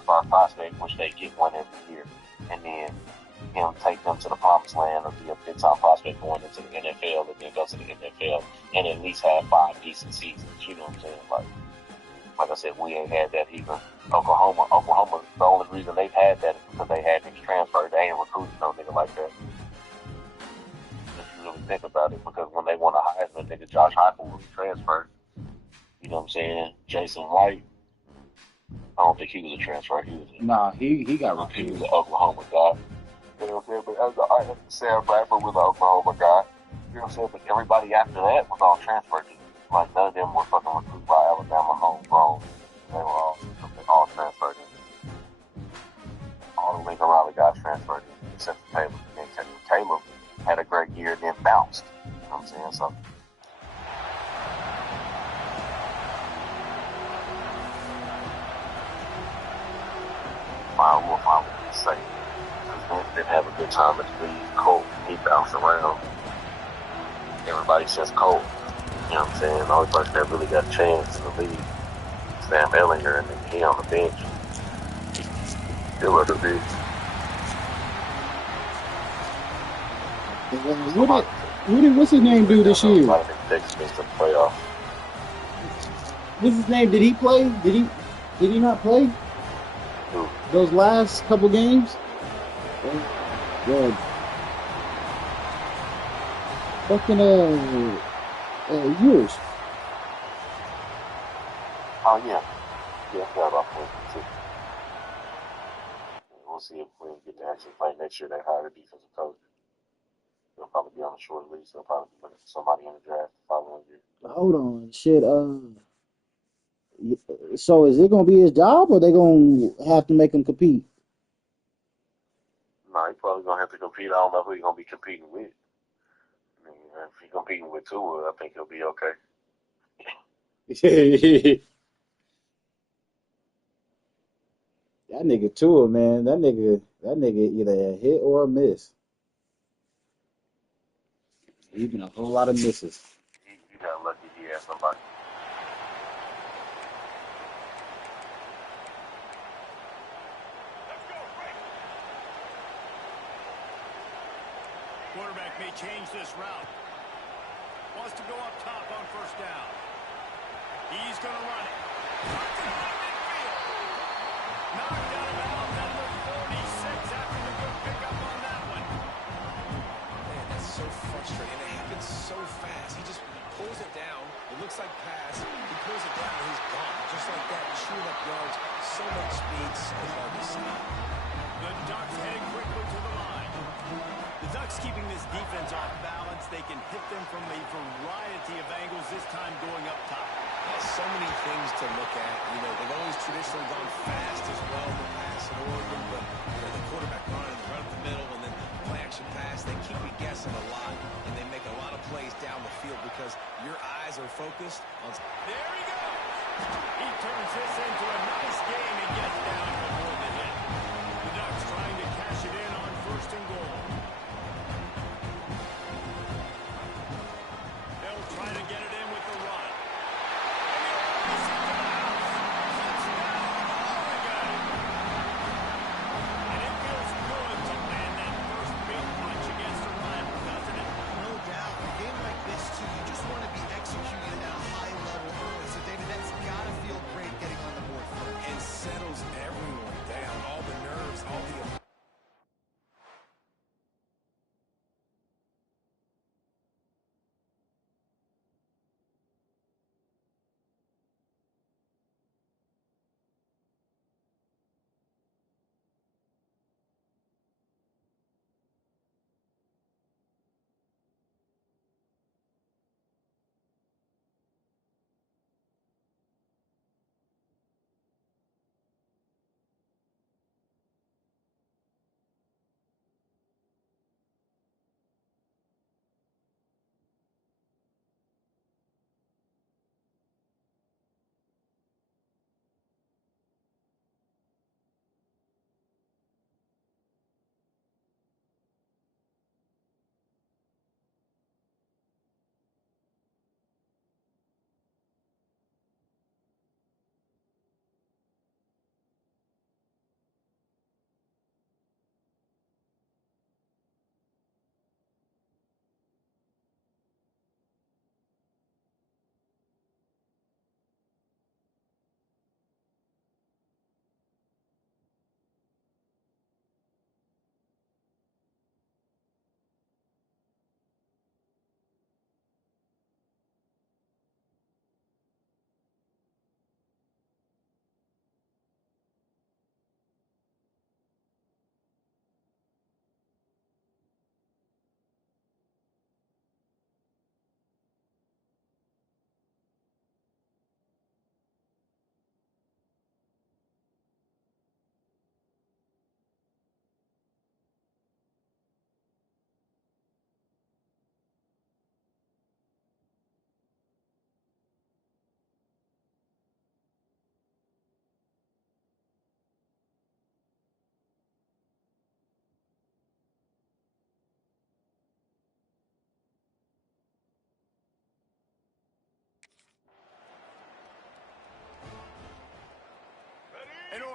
5-star prospect, which they get one every year, and then him take them to the promised land or be a big time prospect going into the NFL and then go to the NFL and at least have 5 decent seasons. You know what I'm saying? Like I said, we ain't had that either. Oklahoma, the only reason they've had that is because they had niggas transferred. They ain't recruited no nigga like that. If you really think about it, because when they won a Heisman, nigga Josh Heupel was transferred. You know what I'm saying? Jason White, I don't think he was a transfer. He got recruited. He was an Oklahoma guy. You know what I'm saying? But Sam Bradford was an Oklahoma guy. You know what I'm saying? But everybody after that was all transferred. Like, none of them were fucking recruited by Alabama homegrown. They were all transferred in. All the Lincoln Riley guys transferred in, except for Taylor. And Taylor had a great year and then bounced. You know what I'm saying? So. We'll finally say. Because Vince didn't have a good time at the league. Colt, he bounced around. Everybody says Colt. You know what I'm saying? The only person that really got a chance in the league is Sam Ehlinger, and then he on the bench. Still at the bench. What's his name do this year? Playoff. What's his name? Did he play? Did he not play? Who? Those last couple games? Good. Fucking yours. Oh yeah. Yeah, I forgot about playing too. We'll see if we get to actually play next year. They hire a defensive coach. They'll probably be on a short lease. They'll probably be looking for somebody in the draft the following year. Hold on, shit. So is it gonna be his job, or they gonna have to make him compete? No, he's probably gonna have to compete. I don't know who he's gonna be competing with. I mean, if he's competing with Tua, I think he'll be okay. That nigga Tua, man. That nigga either a hit or a miss. Even a whole lot of misses. He got lucky he had somebody. Quarterback may change this route. Wants to go up top on first down. He's going to run it. Knocked out of bounds at the 46 after the good pickup on that one. Man, that's so frustrating. It happens so fast. He just pulls it down. It looks like pass. He pulls it down and he's gone. Just like that, chewing up yards. So much speed, so hard to stop. The Ducks heading quickly to the line. The Ducks keeping this defense off balance. They can hit them from a variety of angles, this time going up top. So many things to look at. You know, they've always traditionally gone fast as well in the pass in Oregon, but the quarterback running, run up the middle, and then play action pass, they keep you guessing a lot, and they make a lot of plays down the field because your eyes are focused on... There he goes! He turns this into a nice game and gets down before the hit. The Ducks trying to cash it in on first and goal. They'll try to get it in with the run.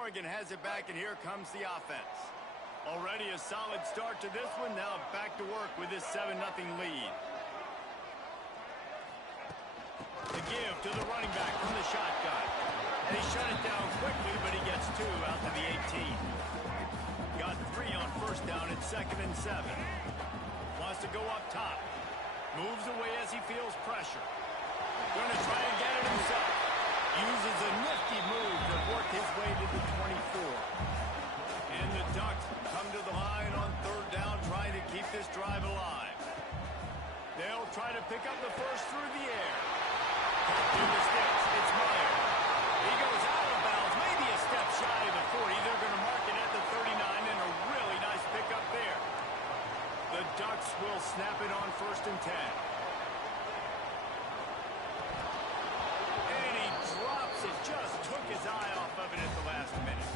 Oregon has it back, and here comes the offense. Already a solid start to this one. Now back to work with this 7-0 lead. The give to the running back from the shotgun. They shut it down quickly, but he gets 2 out to the 18. Got 3 on first down at 2nd and 7. Wants to go up top. Moves away as he feels pressure. Going to try and get it himself. Uses a nifty move to work his way to the 24. And the Ducks come to the line on 3rd down, trying to keep this drive alive. They'll try to pick up the first through the air. Through the sticks, it's Meyer. He goes out of bounds, maybe a step shy of the 40. They're going to mark it at the 39, and a really nice pickup there. The Ducks will snap it on 1st and 10. And he drops it, just took his eye off of it at the last minute.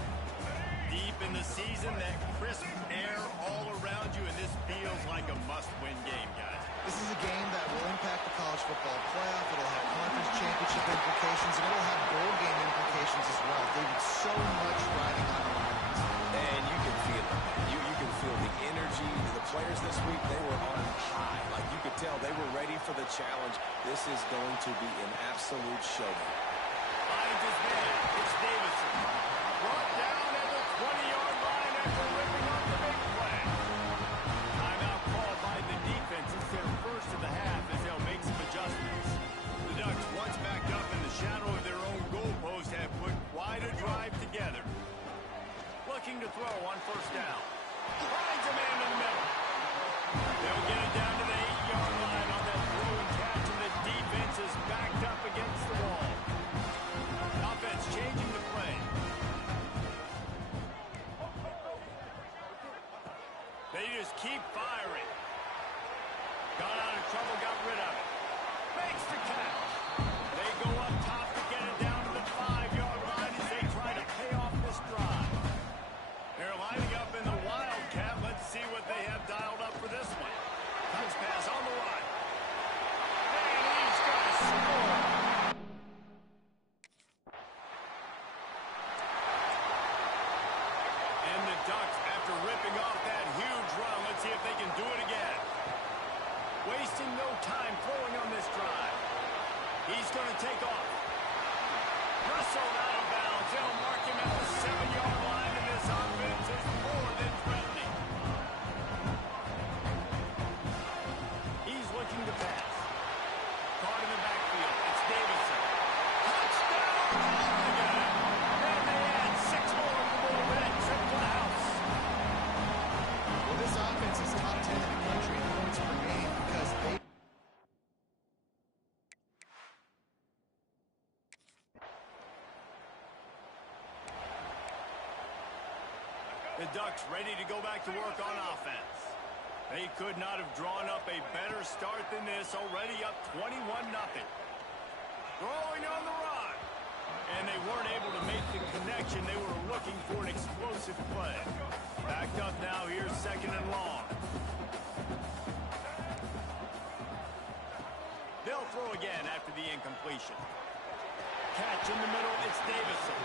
Deep in the season, that crisp air all around you, and this feels like a must-win game, guys. This is a game that will impact the college football playoff. It'll have conference championship implications, and it'll have bowl game implications as well. David, so much riding on the lines. And you can feel it. You can feel the energy. The players this week, they were on high. Like you could tell, they were ready for the challenge. This is going to be an absolute showdown. Finds his man. It's Davison. Brought down at the 20-yard line after ripping off the big play. Timeout called by the defense. It's their first of the half as they'll make some adjustments. The Ducks, once backed up in the shadow of their own goalpost, have put quite a drive together. Looking to throw on 1st down. Finds a man in the middle. They'll get it down to the 8-yard line on that throw and catch, and the defense is backed up against the wall. Offense changing the play. They just keep firing. Got out of trouble, got rid of it. Makes the catch. They go up top to get it down to the 5-yard line as they try to pay off this drive. They're lining up in the Wildcat. Let's see what they have dialed up for this one. Touch pass on the run. And he's going to score. And the Ducks, after ripping off that huge run, let's see if they can do it again. Wasting no time throwing on this drive. He's going to take off. Wrestled out of bounds. They'll mark him at the 7-yard line, and this offense is more than threatening. He's looking to pass. Caught in the backfield. It's Davison. Touchdown, Oregon! And they add 6 more on the board with that trip to the house. Well, this offense is top 10 in the country in points per game because they... The Ducks ready to go back to work on offense. They could not have drawn up a better start than this, already up 21-0. Throwing on the run. And they weren't able to make the connection. They were looking for an explosive play. Backed up now, here's 2nd and long. They'll throw again after the incompletion. Catch in the middle, it's Davison.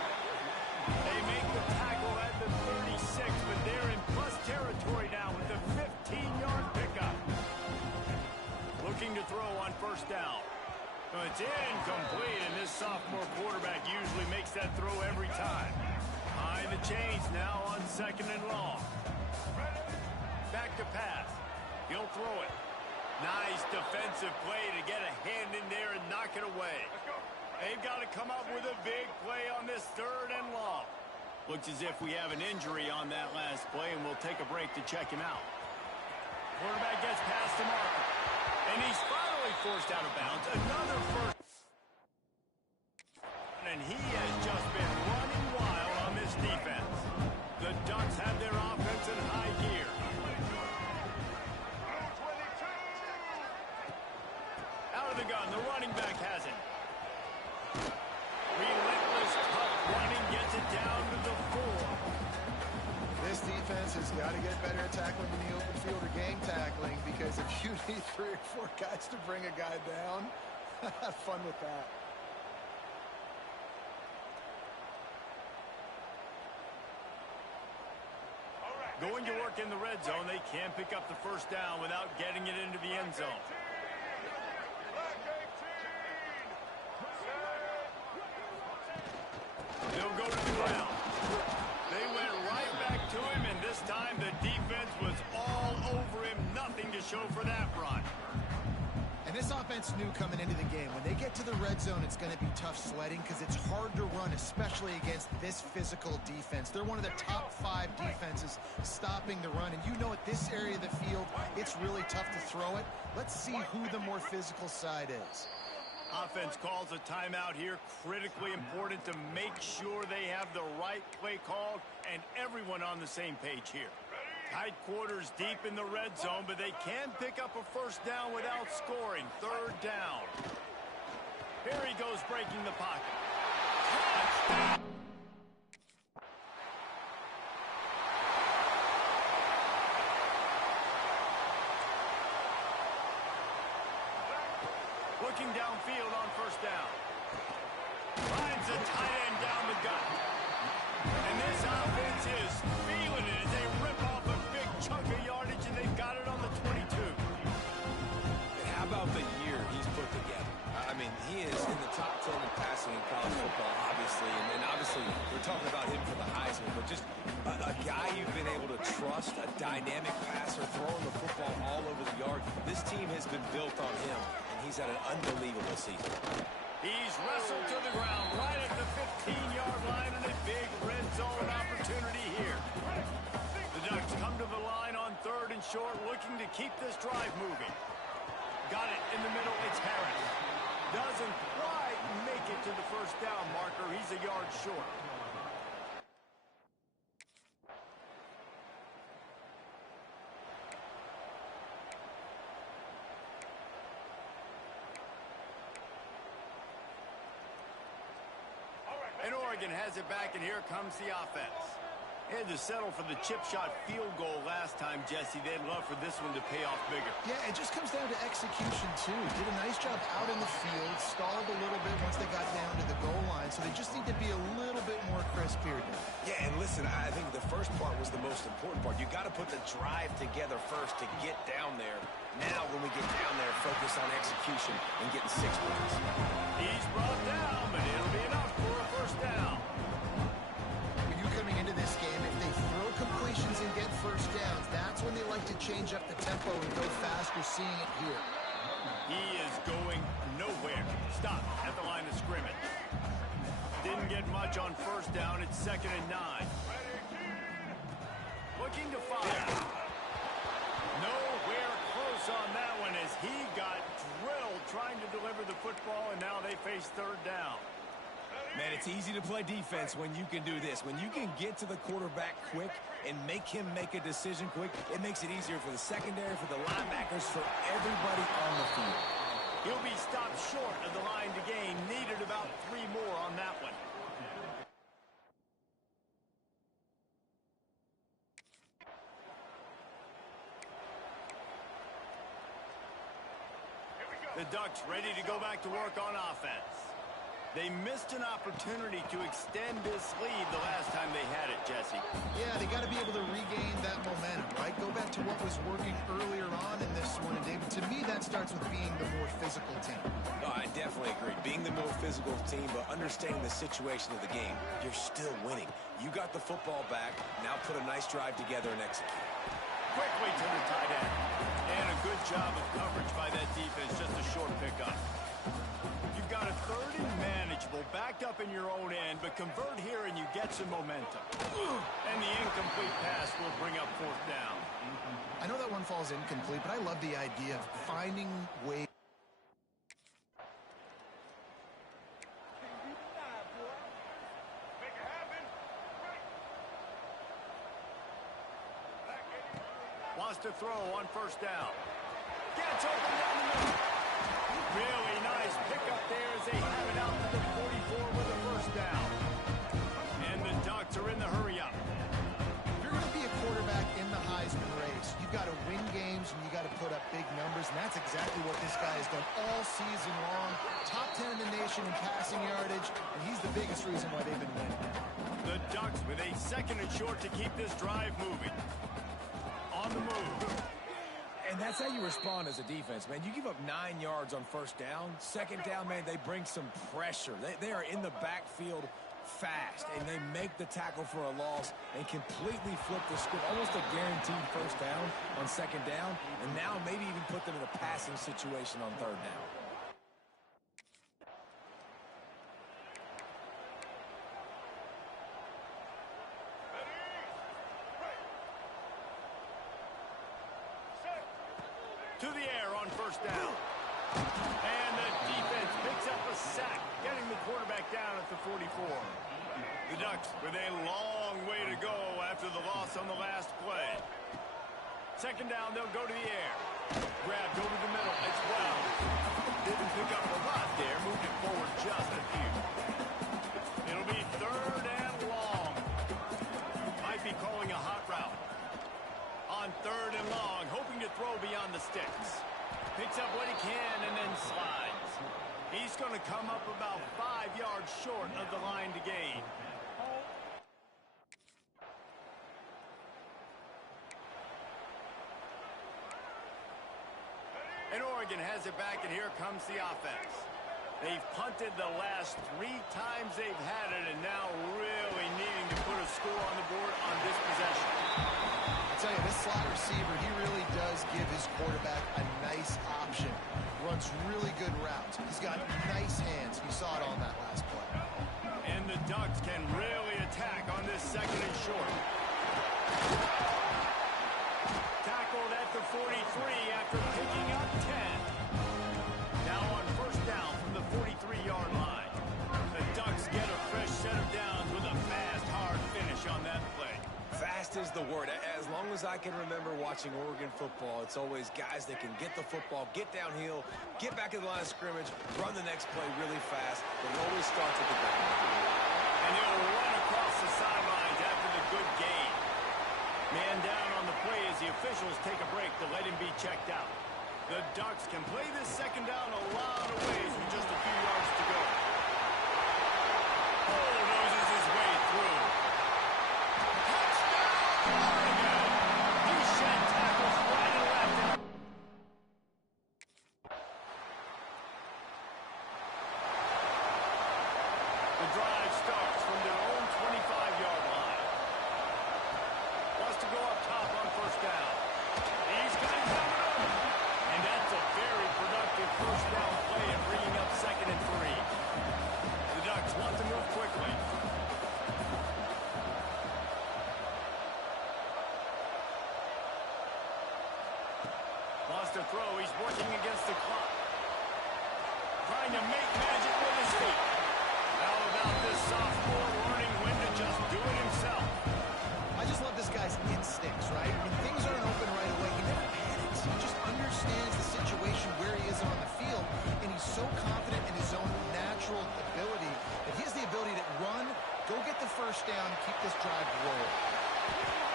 They make the tackle at the 36, but they're in plus territory now with the 15-yard pickup. Looking to throw on 1st down. It's incomplete, and this sophomore quarterback usually makes that throw every time. Behind the chains now on 2nd and long. Back to pass. He'll throw it. Nice defensive play to get a hand in there and knock it away. They've got to come up with a big play on this 3rd and long. Looks as if we have an injury on that last play, and we'll take a break to check him out. Quarterback gets past the marker, and he's finally forced out of bounds. Another first. And he has just been running wild on this defense. The Ducks have their offense in high gear. Out of the gun, the running back has it. Relentless, tough running, gets it down to the 4. This defense has got to get better at tackling in the open field or game tackling, because if you need 3 or 4 guys to bring a guy down, have fun with that. Going to work in the red zone, they can pick up the first down without getting it into the end zone. They'll go to the ground. They went right back to him, and this time the defense was all over him. Nothing to show for that run. And this offense knew coming into the game, when they get to the red zone, it's going to be tough sledding because it's hard to run, especially against this physical defense. They're one of the top 5 defenses stopping the run. And you know at this area of the field, it's really tough to throw it. Let's see who the more physical side is. Offense calls a timeout here. Critically important to make sure they have the right play called and everyone on the same page here. Tight quarters deep in the red zone, but they can pick up a first down without scoring. Third down. Here he goes breaking the pocket. Touchdown! Looking downfield on first down. Finds a tight end down the gut. And this offense is feeling it as they rip off a big chunk of yardage, and they've got it on the 22. And how about the year he's put together? I mean, he is in the top 10 in passing in college football, obviously. And obviously, we're talking about him for the Heisman, but just a guy you've been able to trust, a dynamic passer, throwing the football all over the yard. This team has been built on him, and he's had an unbelievable season. He's wrestled to the ground right at the 15-yard line, and a big red zone opportunity here. The Ducks come to the line on 3rd and short, looking to keep this drive moving. Got it in the middle. It's Harris. Doesn't quite make it to the first down marker. He's a yard short. And Oregon has it back, and here comes the offense. They had to settle for the chip shot field goal last time, Jesse. They'd love for this one to pay off bigger. Yeah, it just comes down to execution, too. Did a nice job out in the field, stalled a little bit once they got down to the goal line, so they just need to be a little bit more crisp here. Yeah, and listen, I think the first part was the most important part. You got to put the drive together first to get down there. Now, when we get down there, focus on execution and getting 6 points. He's brought down, but it'll be enough for a first down. When you're coming into this game, if they throw completions and get first downs, that's when they like to change up the tempo and go fast. We're seeing it here. He is going nowhere. Stop at the line of scrimmage. Didn't get much on first down. It's 2nd and 9. Looking to fire. Nowhere close on that one as he got drilled trying to deliver the football, and now they face 3rd down. Man, it's easy to play defense when you can do this. When you can get to the quarterback quick and make him make a decision quick, it makes it easier for the secondary, for the linebackers, for everybody on the field. He'll be stopped short of the line to gain. Needed about 3 more on that one. The Ducks ready to go back to work on offense. They missed an opportunity to extend this lead the last time they had it, Jesse. Yeah, they got to be able to regain that momentum, right? Go back to what was working earlier on in this one. And, David, to me, that starts with being the more physical team. No, I definitely agree. Being the more physical team, but understanding the situation of the game, you're still winning. You got the football back. Now put a nice drive together and execute. Quickly to the tight end. And a good job of coverage by that defense. Just a short pickup. You've got a 3rd and manageable, backed up in your own end, but convert here and you get some momentum. And the incomplete pass will bring up 4th down. I know that one falls incomplete, but I love the idea of finding ways. Wants to throw on first down. Gets open down the middle. Really nice pickup there as they have it out to the 44 with a first down. And the Ducks are in the hurry-up. If you're going to be a quarterback in the Heisman race, you've got to win games and you got to put up big numbers, and that's exactly what this guy is has done all season long. Top 10 in the nation in passing yardage, and he's the biggest reason why they've been winning. The Ducks with a 2nd and short to keep this drive moving. On the move. And that's how you respond as a defense, man. You give up 9 yards on 1st down. 2nd down, man, they bring some pressure. They are in the backfield fast, and they make the tackle for a loss and completely flip the script. Almost a guaranteed 1st down on 2nd down, and now maybe even put them in a passing situation on 3rd down. To the air on 1st down. And the defense picks up a sack, getting the quarterback down at the 44. The Ducks with a long way to go after the loss on the last play. 2nd down, they'll go to the air. Grabbed over the middle as well. Didn't pick up a lot there, moved it forward just a few. It'll be 3rd and long. Might be calling a hot route. On 3rd and long, hoping to throw beyond the sticks. Picks up what he can and then slides. He's going to come up about 5 yards short of the line to gain. And Oregon has it back, and here comes the offense. They've punted the last 3 times they've had it, and now really needing to put a score on the board on this possession. I tell you, this slot receiver, he really does give his quarterback a nice option. Runs really good routes. He's got nice hands. We saw it on that last play. And the Ducks can really attack on this 2nd and short. Tackled at the 43 after picking up 10. Now on 1st down from the 43-yard line. The Ducks get a fresh set of downs with a fast, hard finish on that play. Fast is the word. As long as I can remember watching Oregon football, it's always guys that can get the football, get downhill, get back in the line of scrimmage, run the next play really fast, but it always starts at the back. And he'll run across the sidelines after the good gain. Man down on the play as the officials take a break to let him be checked out. The Ducks can play this 2nd down a lot of ways with just a few yards to go. Bulldozes his way through. The drive starts from their own 25-yard line. Wants to go up top on 1st down. He's got him covered. And that's a very productive 1st down play of bringing up 2nd and 3. The Ducks want to move quickly. Wants to throw. He's working against the clock. Trying to make magic with his feet. How about this sophomore learning when to just do it himself? I just love this guy's instincts, right? When things aren't open right away, he never panics. He just understands the situation where he is on the field, and he's so confident in his own natural ability that he has the ability to run, go get the 1st down, and keep this drive rolling.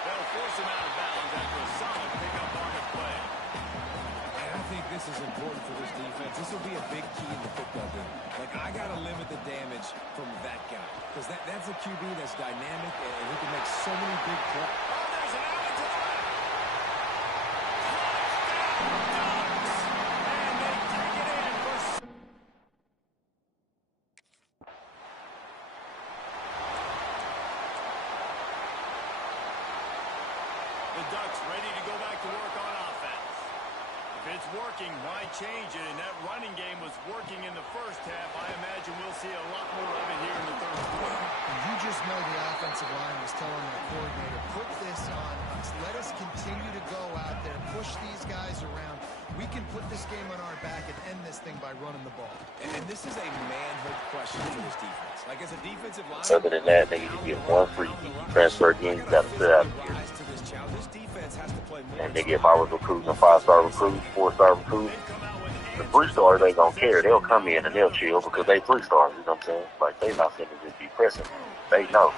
They'll force him out of bounds after a solid pickup on the play. And I think this is important for this defense. This will be a big key in the football game. Like, I got to limit the damage from that guy. Because that's a QB that's dynamic, and he can make so many big plays. Oh, there's an alley to the left. Touchdown, Ducks! And they take it in for... The Ducks ready to go back to work on offense. If it's working, why change it? And that running game was working in the 1st half. I imagine we'll see a lot more of it here in the 3rd quarter. You just know the offensive line was telling the coordinator, put this on us. Let us continue to go out there, push these guys around. We can put this game on our back and end this thing by running the ball. And this is a manhood question for this defense. Like, as a defensive line, Other than that, they get 1 free transfer again. You got to sit out of here. This defense has to play more. And they get my recruits and 5-star recruits, 4-star recruits. The 3-stars ain't gonna care. They'll come in and they'll chill because they 3-stars. You know what I'm saying? Like, they not finna just be pressing. They know.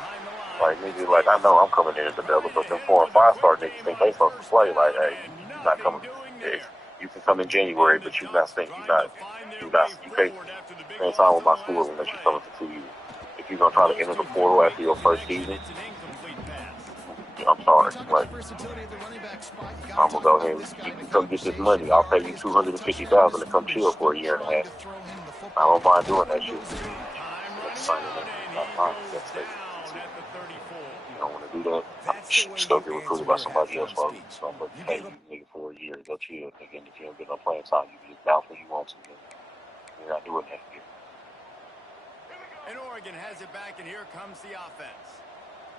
Like, niggas, like, I know I'm coming in as a developer, but them 4 and 5-star niggas think they supposed to play. Like, hey, you're not coming. You can come in January, but you pay spend time with my school unless you come for 2 years. If you're gonna try to enter the portal after your first season, I'm sorry, like I'm gonna go ahead. You can come get this money. I'll pay you $250,000 to come chill for a year and a half. I don't mind doing that shit. You don't want to do that. Just go get recruited by somebody else, folks. So I'm gonna pay you nigga for a year to go chill. Again, if you don't get no playing time, you can just bounce when you want to. You're not doing that here. And Oregon has it back, and here comes the offense.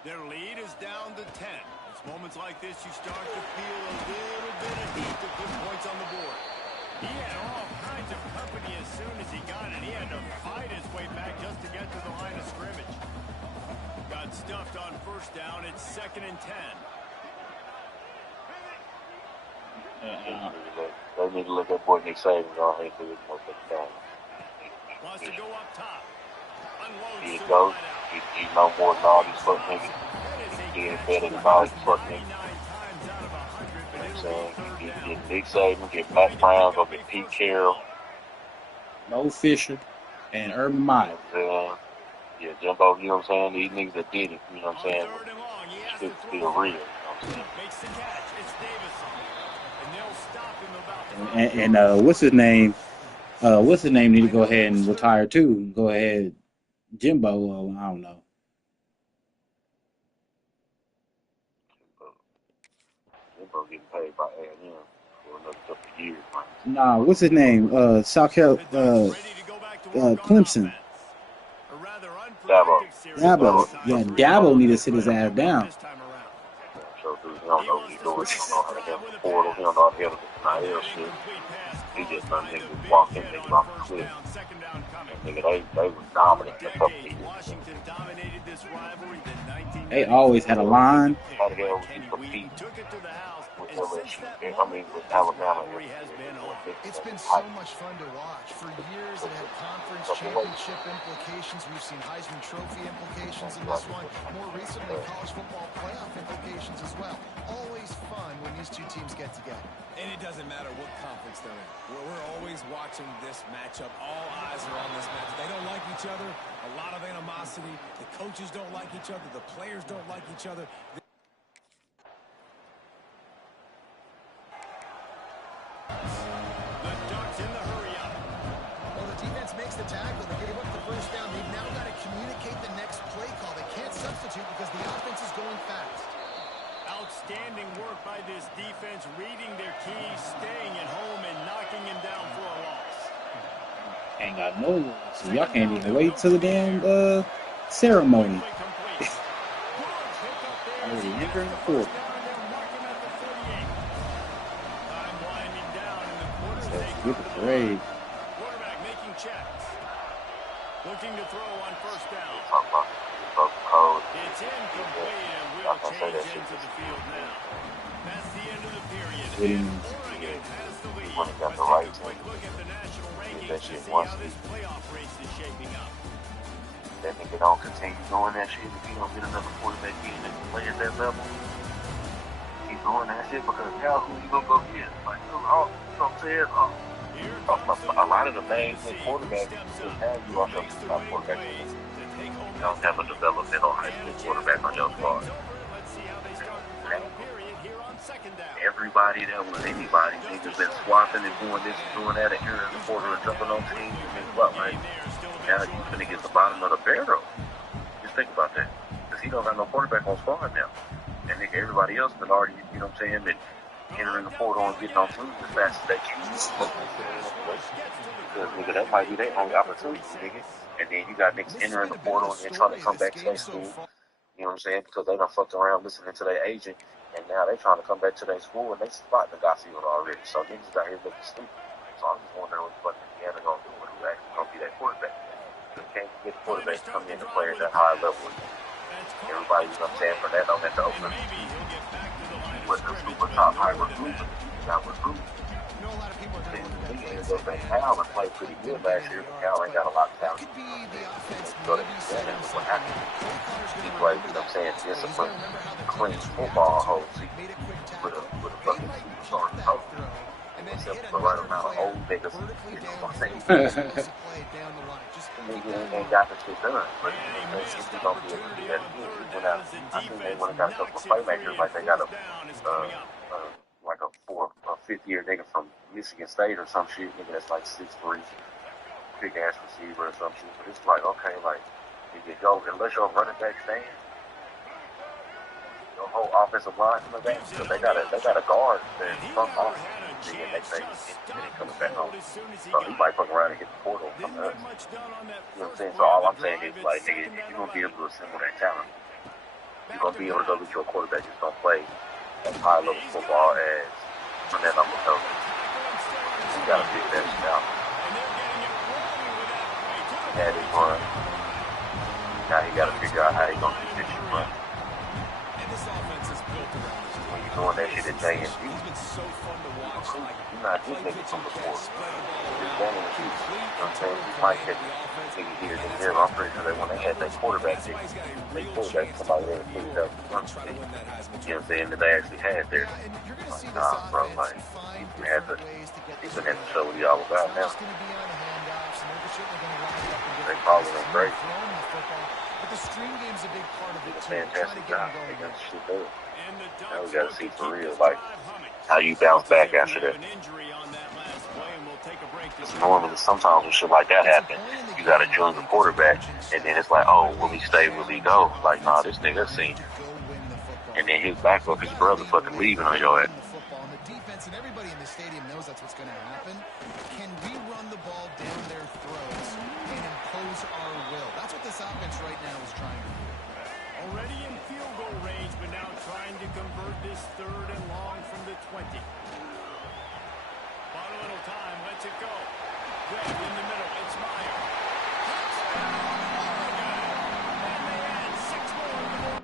Their lead is down to 10. It's moments like this you start to feel a little bit of heat to put points on the board. He had all kinds of company as soon as he got it. He had to fight his way back just to get to the line of scrimmage. Got stuffed on first down. It's 2nd and 10. They need to look at boy Nick Saban on here to this motherfucker down. Wants to go up top. He goes. He know more than all these fuck niggas. He is better than all these fuck niggas. You know what I'm saying? Get Nick Saban, get Matt Brown, go get Pete Carroll. Mo Fisher and Urban Meyer. Yeah, Jumbo, you know what I'm saying? These niggas that did it, you know what I'm saying? It's still real, you know what I'm saying? Makes the catch. It's Davison. And they'll stop him about And what's his name? What's his name? Need to go ahead and retire too. Go ahead, Jimbo. I don't know. Jimbo getting paid by A&M for another couple of years, man. Nah, what's his name? South Carolina, Clemson. Dabo. Yeah, Dabo need to sit his ass down. So, dude, he don't know what he's doing. He don't know how to handle the portal. He don't know how to handle the NIL shit. He just done niggas walk in niggas off the cliff. And nigga, they was dominant in a couple of years. They always had a line. How the hell would you compete with LSU? I mean, with Alabama. It's been so much fun to watch. For years, it had conference championship implications. We've seen Heisman Trophy implications in this one. More recently, college football playoff implications as well. Always fun when these two teams get together. And it doesn't matter what conference they're in. We're always watching this matchup. All eyes are on this matchup. They don't like each other. A lot of animosity. The coaches don't like each other. The players don't like each other. Makes the tackle. They gave up the first down. They've now got to communicate the next play call. They can't substitute because the offense is going fast. Outstanding work by this defense, reading their keys, staying at home, and knocking him down for a loss. Ain't got no. So y'all can't even wait till the damn ceremony. Already entering the fourth. Get the parade. Looking to throw on first down. It's incomplete, and we'll change into the field now. That's the end of the period. Oregon has the lead. Let's take a quick look at the national rankings to see how this playoff race is shaping up. That nigga don't continue doing that shit. If you don't get another quarterback in and play at that level, keep doing that shit because now who you gonna go get? Like, you know what I'm saying? A lot of the main quarterbacks have you off your top quarterback. You don't have a developmental high school quarterback on your squad. Everybody that was anybody, niggas been swapping and doing this and doing that and here in the quarter and jumping on teams and what, right? Now you're gonna get the bottom of the barrel. Just think about that. Because he don't got no quarterback on squad now. And nigga, everybody else been already, you know what I'm saying, been entering the portal and getting on teams as fast as they choose. Because nigga, that might be their only opportunity, nigga. And then you got niggas entering the portal and then trying to come back to their school. You know what I'm saying? Because they done fucked around listening to their agent, and now they trying to come back to their school and they spotting the Garfield already. So niggas got here looking stupid. So I'm just wondering what the fuck Indiana gonna do when who's actually gonna be that quarterback. You can't get quarterbacks to come in and play at that high level. Everybody, you know what I'm saying, Fernando at the opener. With the super top high recruiter, not recruiting. He ended up at Cal and played pretty good last year, but Cal ain't got a lot of talent. So to Indiana, what happened? He played, you know what I'm saying, disciplined, clean football whole season with a fucking superstar coach. And then except hit for the right another amount of player old niggas. vertically You know what I'm downfield saying? for explosive play down the line. Just keep that in Ain't mind. got the shit done. But And you a know what I'm saying? missed If he gonna be able to do opportunity that on again, he third went down out. as the I think they defense went and got a couple knocks of it free, playmakers. and Like they got fourth down is coming up. like a fifth year nigga from Michigan State or some shit. Nigga that's like 6'3", big ass receiver or some shit. But it's like, okay, like if you go unless your running back stands, your whole offensive line coming back because they got a guard there And he from never Austin. had a And then chance, they say just he stopped coming the back field home. as soon as he So got he it. might fuck around and hit the portal and come Didn't to get us. much done on that You know what I'm first saying? So play of all the I'm saying drive. is It's like, nigga, second if and you're gonna be 11. able to assemble that talent, you're Back gonna to be able to go pass. get your quarterback that's gonna play as high level He's got football him. as Just Fernando broke Mendoza. the tackle and still on his You gotta feet. figure that shit out. And they're getting it rolling with that play to He the had his run. 42-yard line. Now he gotta Let's figure go out to how the he gonna line keep and this shit hurry running. up. And this offense is built around this When dude. you're I mean, doing he that is shit at efficient. JMU, He's been so fun to you watch. recruit. Like, You're not play getting niggas pitching from the catch, portal. spreading the ball It's around, JMU. You complete know what I'm and saying? total You might command of catch the offense. niggas here And and that's there. how I'm he's pretty playing sure with that the when they had their numbers, and quarterback that's why pick, he's got a they real quarterback chance to somebody go there to to New put it York up in and front of try to them. win that Heisman You know what I'm Trophy. saying? That they actually had there. Yeah, and you're going to Like, see this nah, bro, offense like, find he's gonna have different to, ways to get he's the gonna have ball to out show of what the he all ball. It's about not now. just going to be on handoffs, and they're certainly going to line it up in They different calling places. him And great. you're throwing the football, but the screen game's a big part of Did it a too. They're trying to fantastic get him job. They going got young. shit done. And the Now we Ducks gotta look see to for keep real, this like, drive humming. how you bounce Looks as back if we after have that. an injury on that last play, and we'll take a break to Because check it normally, out. sometimes when shit like that It's a happen, point in the you got a game, I junior think, as a quarterback, coaching and then staff it's like, to oh, will really he stay? Will he challenge your go? Like, nah, offensive this nigga line seen. to go win the football And then game. his If backup, you've his got to brother, lead fucking late, leaving you on got to your ass. win the football. And the defense and everybody in the stadium knows that's what's going to happen. Can we run the ball down their throats and impose our will? That's what this offense right now is trying to do. Already in field goal range, but now trying to convert this third and long from the 20. Bought a little time, lets it go. Greg in the middle, it's Meyer. Touchdown, Oregon! And they add 6 more in the board.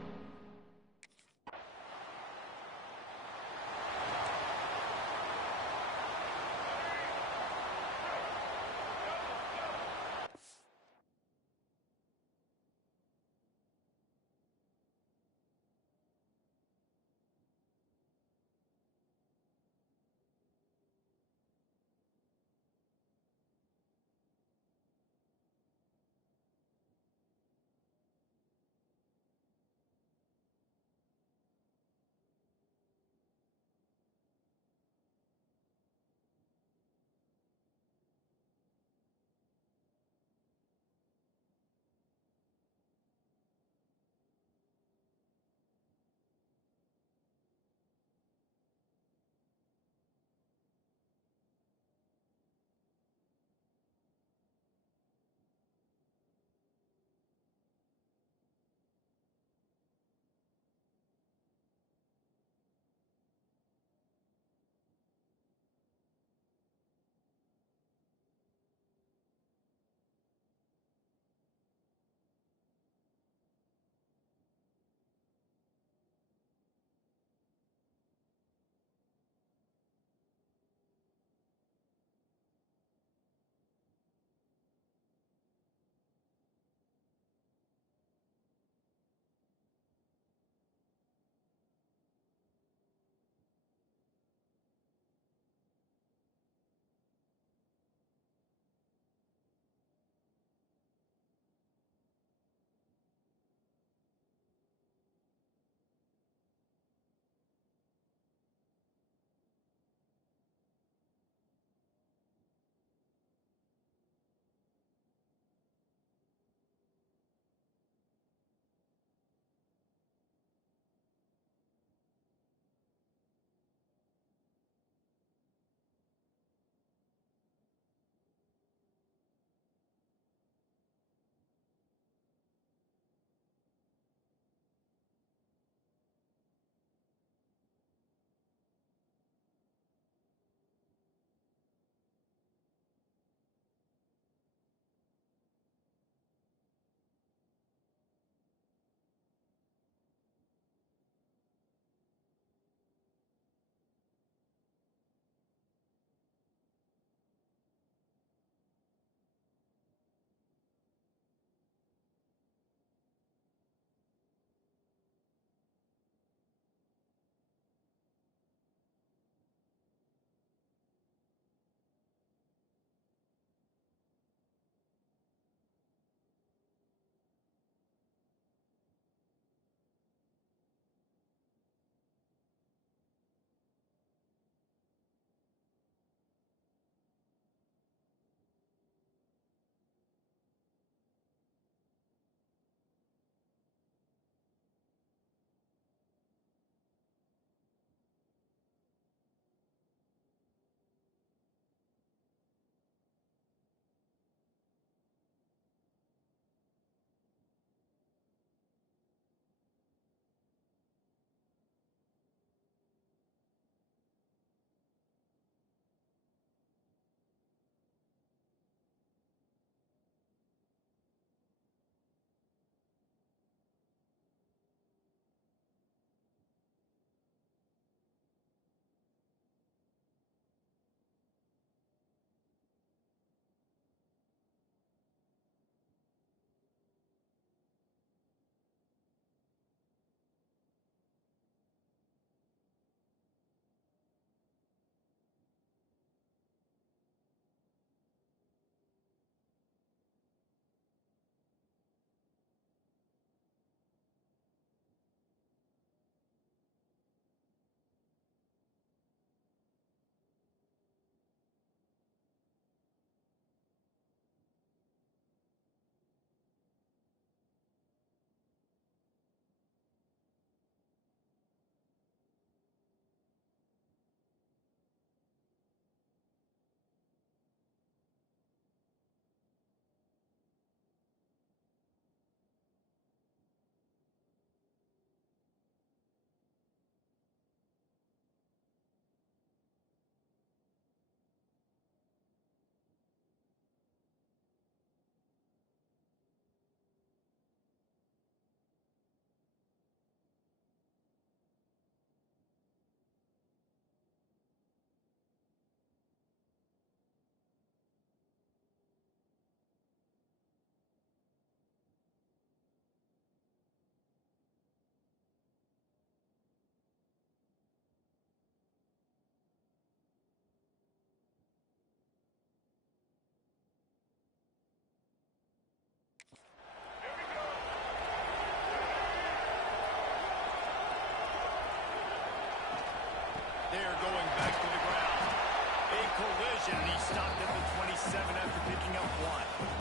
collision. He stopped at the 27 after picking up 1.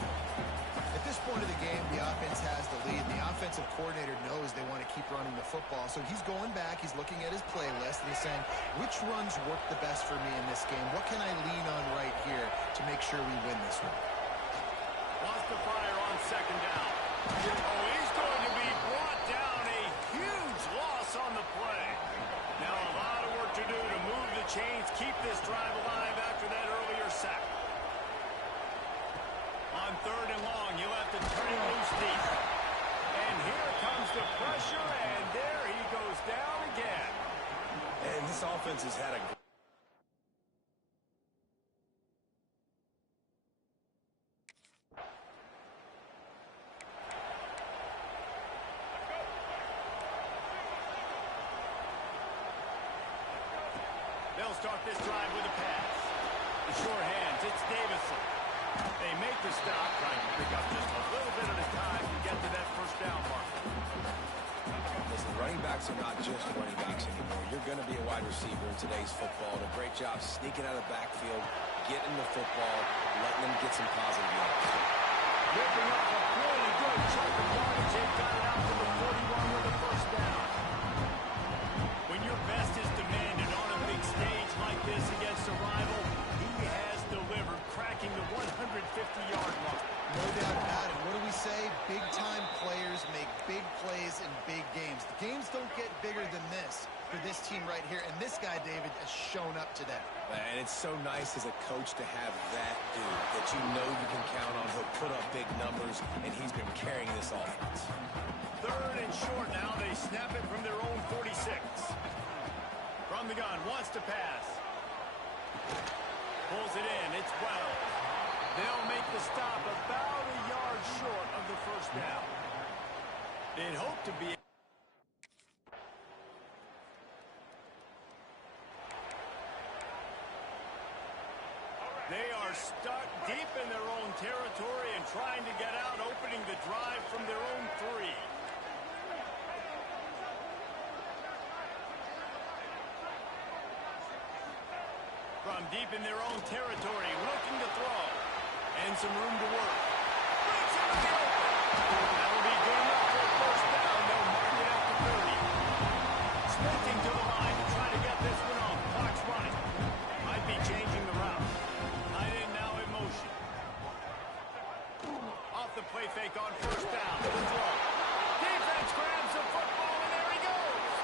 At this point of the game, the offense has the lead. The offensive coordinator knows they want to keep running the football. So he's going back, he's looking at his playlist, and he's saying, which runs work the best for me in this game? What can I lean on right here to make sure we win this one? Wants to fire on second down. Oh, he's going to be brought down. A huge loss on the play. Now a lot of work to do to move the chains, keep this drive alive after that earlier sack. On third and long, you'll have to turn it loose deep. And here comes the pressure, and there he goes down again. And this offense has had a... They'll start this drive with a pass. The short hands, it's Davison. They make the stop, trying to pick up just a little bit at a time to get to that first down mark. Listen, running backs are not just running backs anymore. You're going to be a wide receiver in today's football. And a great job sneaking out of the backfield, getting the football, letting them get some positive yards. Ripping up a really good chunk of yardage. They've got it out to the 41 with the first down. When your best is demanded on a big stage like this against a rival, he has delivered, cracking the 150-yard mark. No doubt about it. What do we say? Big-time players make big plays in big games. The games don't get bigger than this for this team right here. And this guy, David, has shown up today. And it's so nice as a coach to have that dude that you know you can count on. He'll put up big numbers, and he's been carrying this offense. Third and short now. They snap it from their own 46. From the gun, wants to pass. Pulls it in. It's well. They'll make the stop about a yard short of the first down. They'd hope to be... They are stuck deep in their own territory and trying to get out, opening the drive from their own 3. From deep in their own territory, looking to throw. And some room to work. Breaks it open. That'll be good enough for a first down. They'll mark it at the 30. Sprinting to the line to try to get this one off. Clock's running. Might be changing the route. Tight end now in motion. Off the play fake on first down. The throw. Defense grabs the football, and there he goes.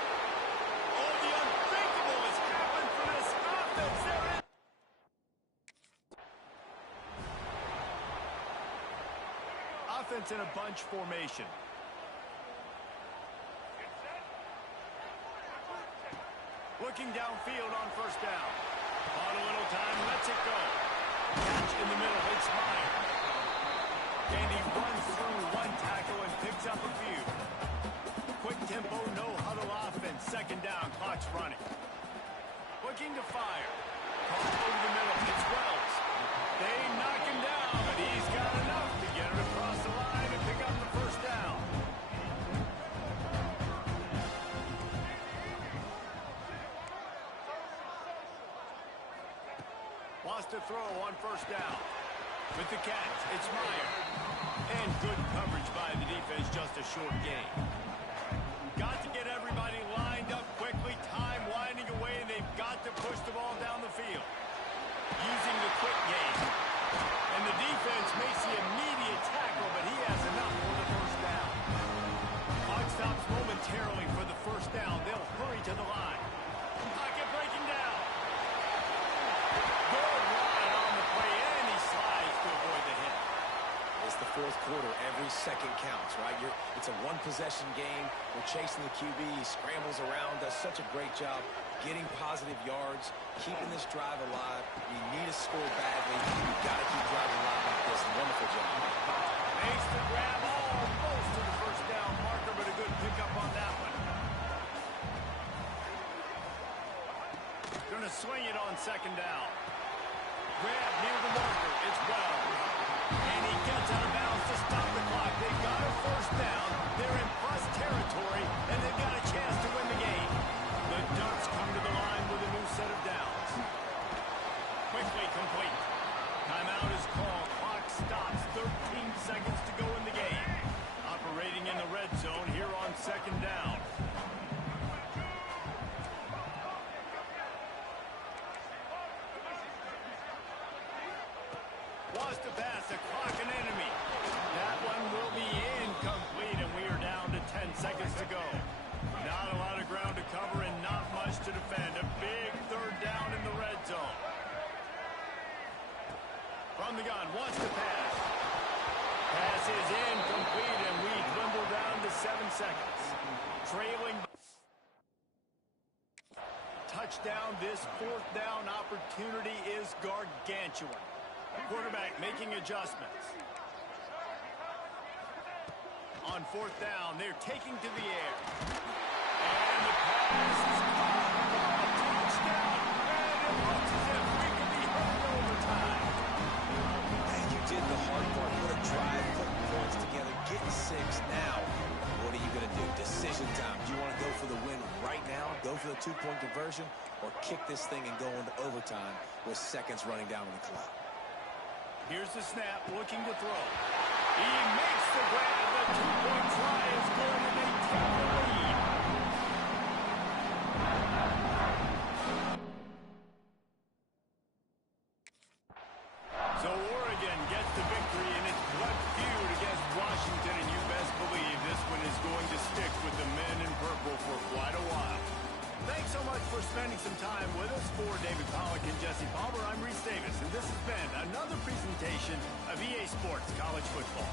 Oh, the unthinkable has happened for this offense. They're in. Offense in a bunch formation. Looking downfield on first down. On a little time, lets it go. Catch in the middle, it's Meyer. And he runs through one tackle and picks up a few. Quick tempo, no huddle offense. Second down, clock's running. Looking to fire. Caught over the middle, it's Wells. They knock him down, but he's got enough to get it across the line and pick up the first down. Wants to throw on first down. With the catch, it's Meyer. And good coverage by the defense, just a short gain. Got to get everybody lined up quickly, time winding away, and they've got to push the ball down the field. Using the quick game. And the defense makes the immediate tackle, but he has enough for the first down. Clock stops momentarily for the first down. They'll hurry to the line. Pocket breaking down. Good run on the play, and he slides to avoid the hit. It's the fourth quarter. Every second counts, right? It's a one-possession game. We're chasing the QB. He scrambles around, does such a great job getting positive yards, keeping this drive alive. We need a score badly. We've got to keep driving alive like this. Wonderful job. Makes the grab almost to the first down marker, but a good pickup on that one. Going to swing it on second down. Grab near the marker. It's Wells. And he gets out of bounds to stop the clock. They've got a first down. They're in plus territory, and they've got a chance to win the game. The Ducks come to the line with a new set of downs. Quickly wants to pass. A clock an enemy. That one will be incomplete, and we are down to 10 seconds to go. Not a lot of ground to cover and not much to defend. A big third down in the red zone. From the gun, wants to pass. Pass is incomplete, and we dwindle down to 7 seconds. Trailing. Touchdown. This fourth down opportunity is gargantuan. Quarterback making adjustments. On fourth down, they're taking to the air. And the pass is caught. Touchdown. And it looks as if we could be heading to overtime. And you did the hard part. Put a drive, putting points together, getting 6 now. What are you going to do? Decision time. Do you want to go for the win right now, go for the 2-point conversion, or kick this thing and go into overtime with seconds running down on the clock? Here's the snap, looking to throw. He makes the grab. The 2-point try is good, and they take the lead. So Oregon gets the victory in its blood feud against Washington, and you best believe this one is going to stick with the men in purple for quite a while. Thanks so much for spending some time with us. For David Pollack and Jesse Palmer, I'm Reese Davis, and this has been another presentation of EA Sports College Football.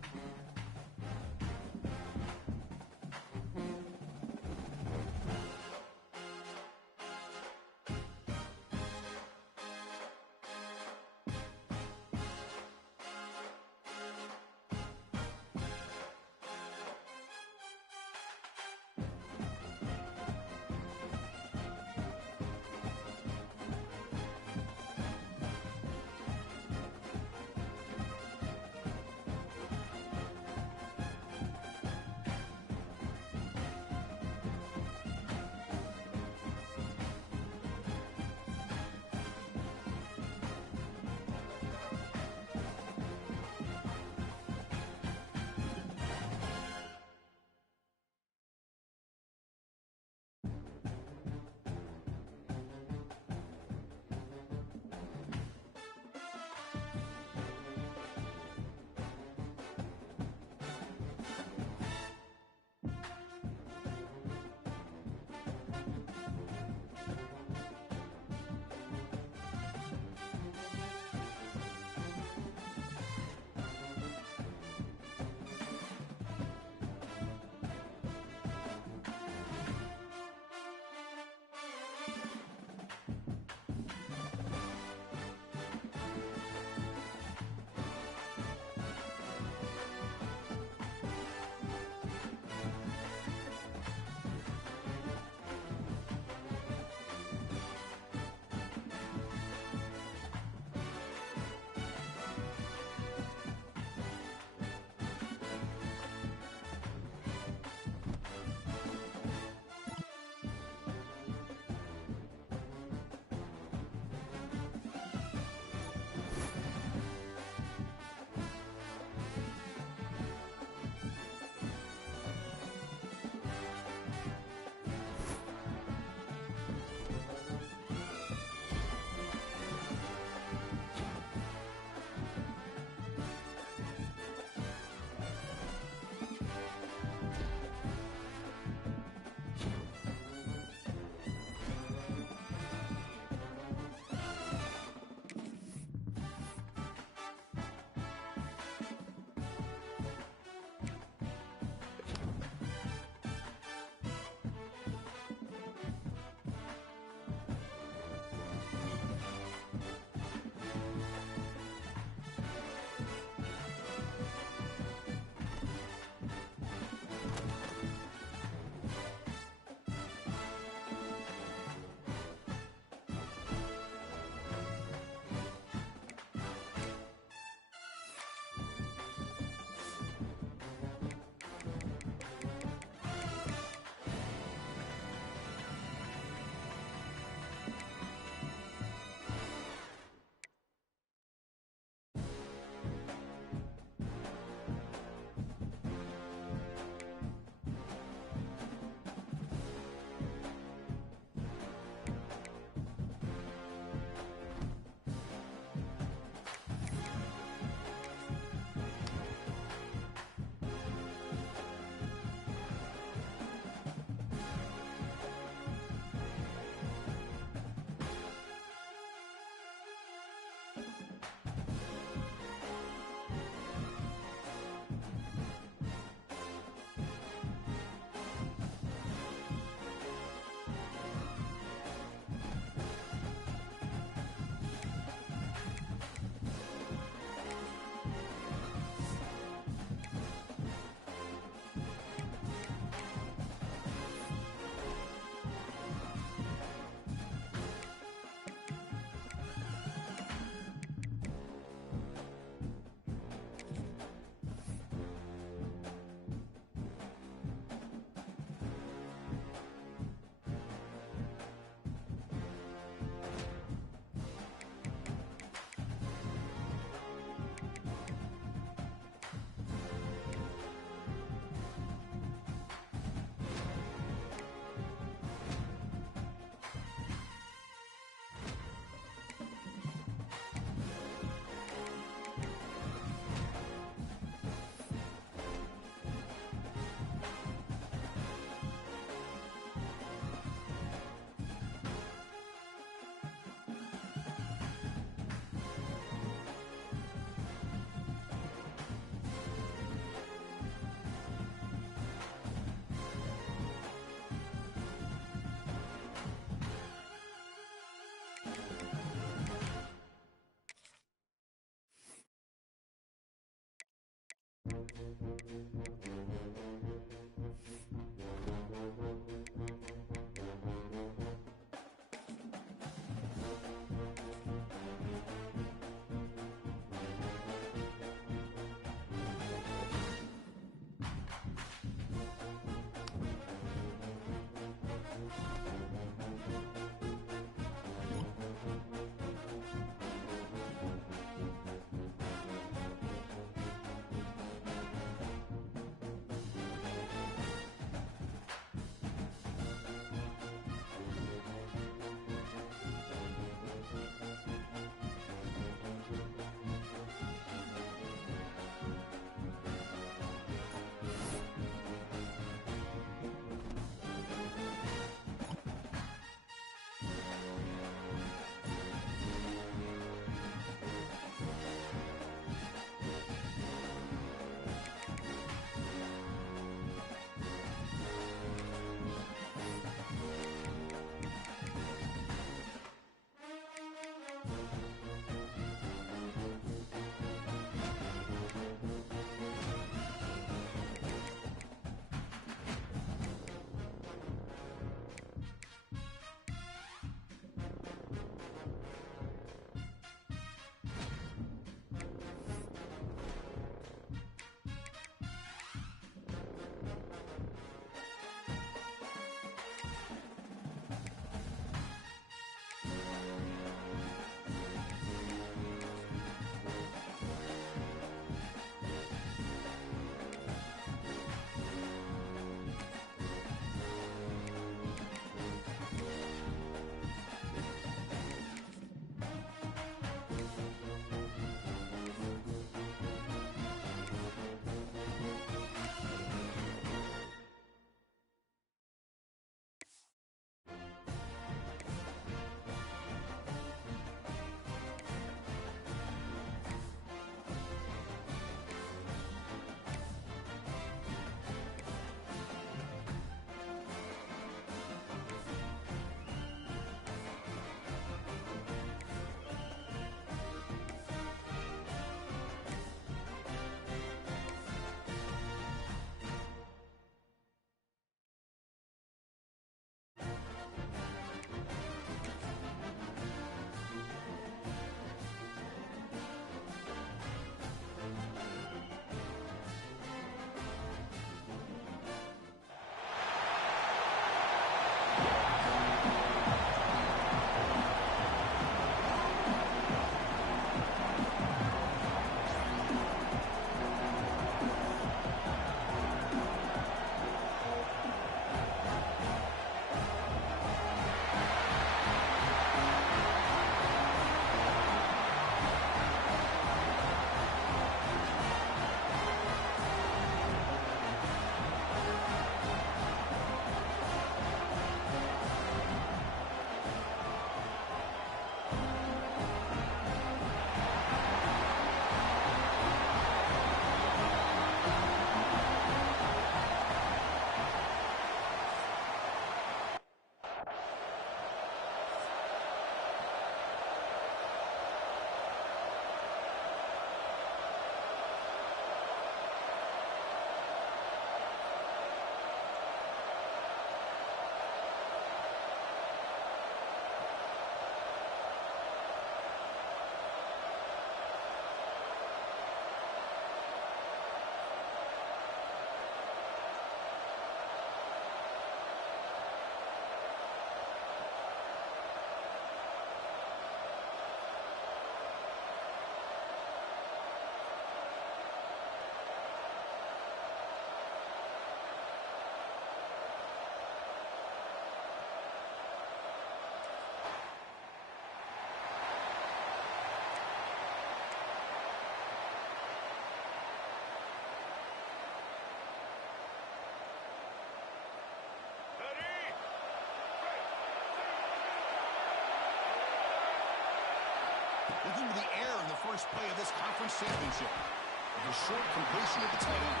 Looking to the air in the first play of this conference championship. A short completion at the tight end.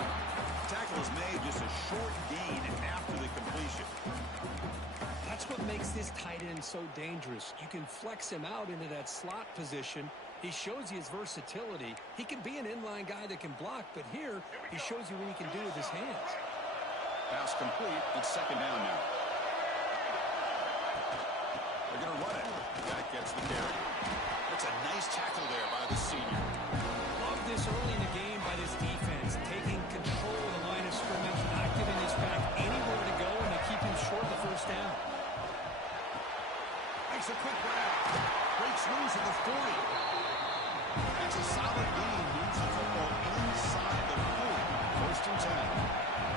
The tackle is made, just a short gain after the completion. That's what makes this tight end so dangerous. You can flex him out into that slot position He shows you his versatility. He can be an inline guy that can block, but here he shows you what he can do with his hands. Pass complete. It's second down now. They're going to run it. That gets the carry. That's a nice tackle there by the senior. Love this early in the game by this defense, taking control of the line of scrimmage, not giving his back anywhere to go, and they keep him short the first down. Makes a quick grab. Breaks loose at the 40. That's a solid gain. Moves the football inside the 40. First and 10.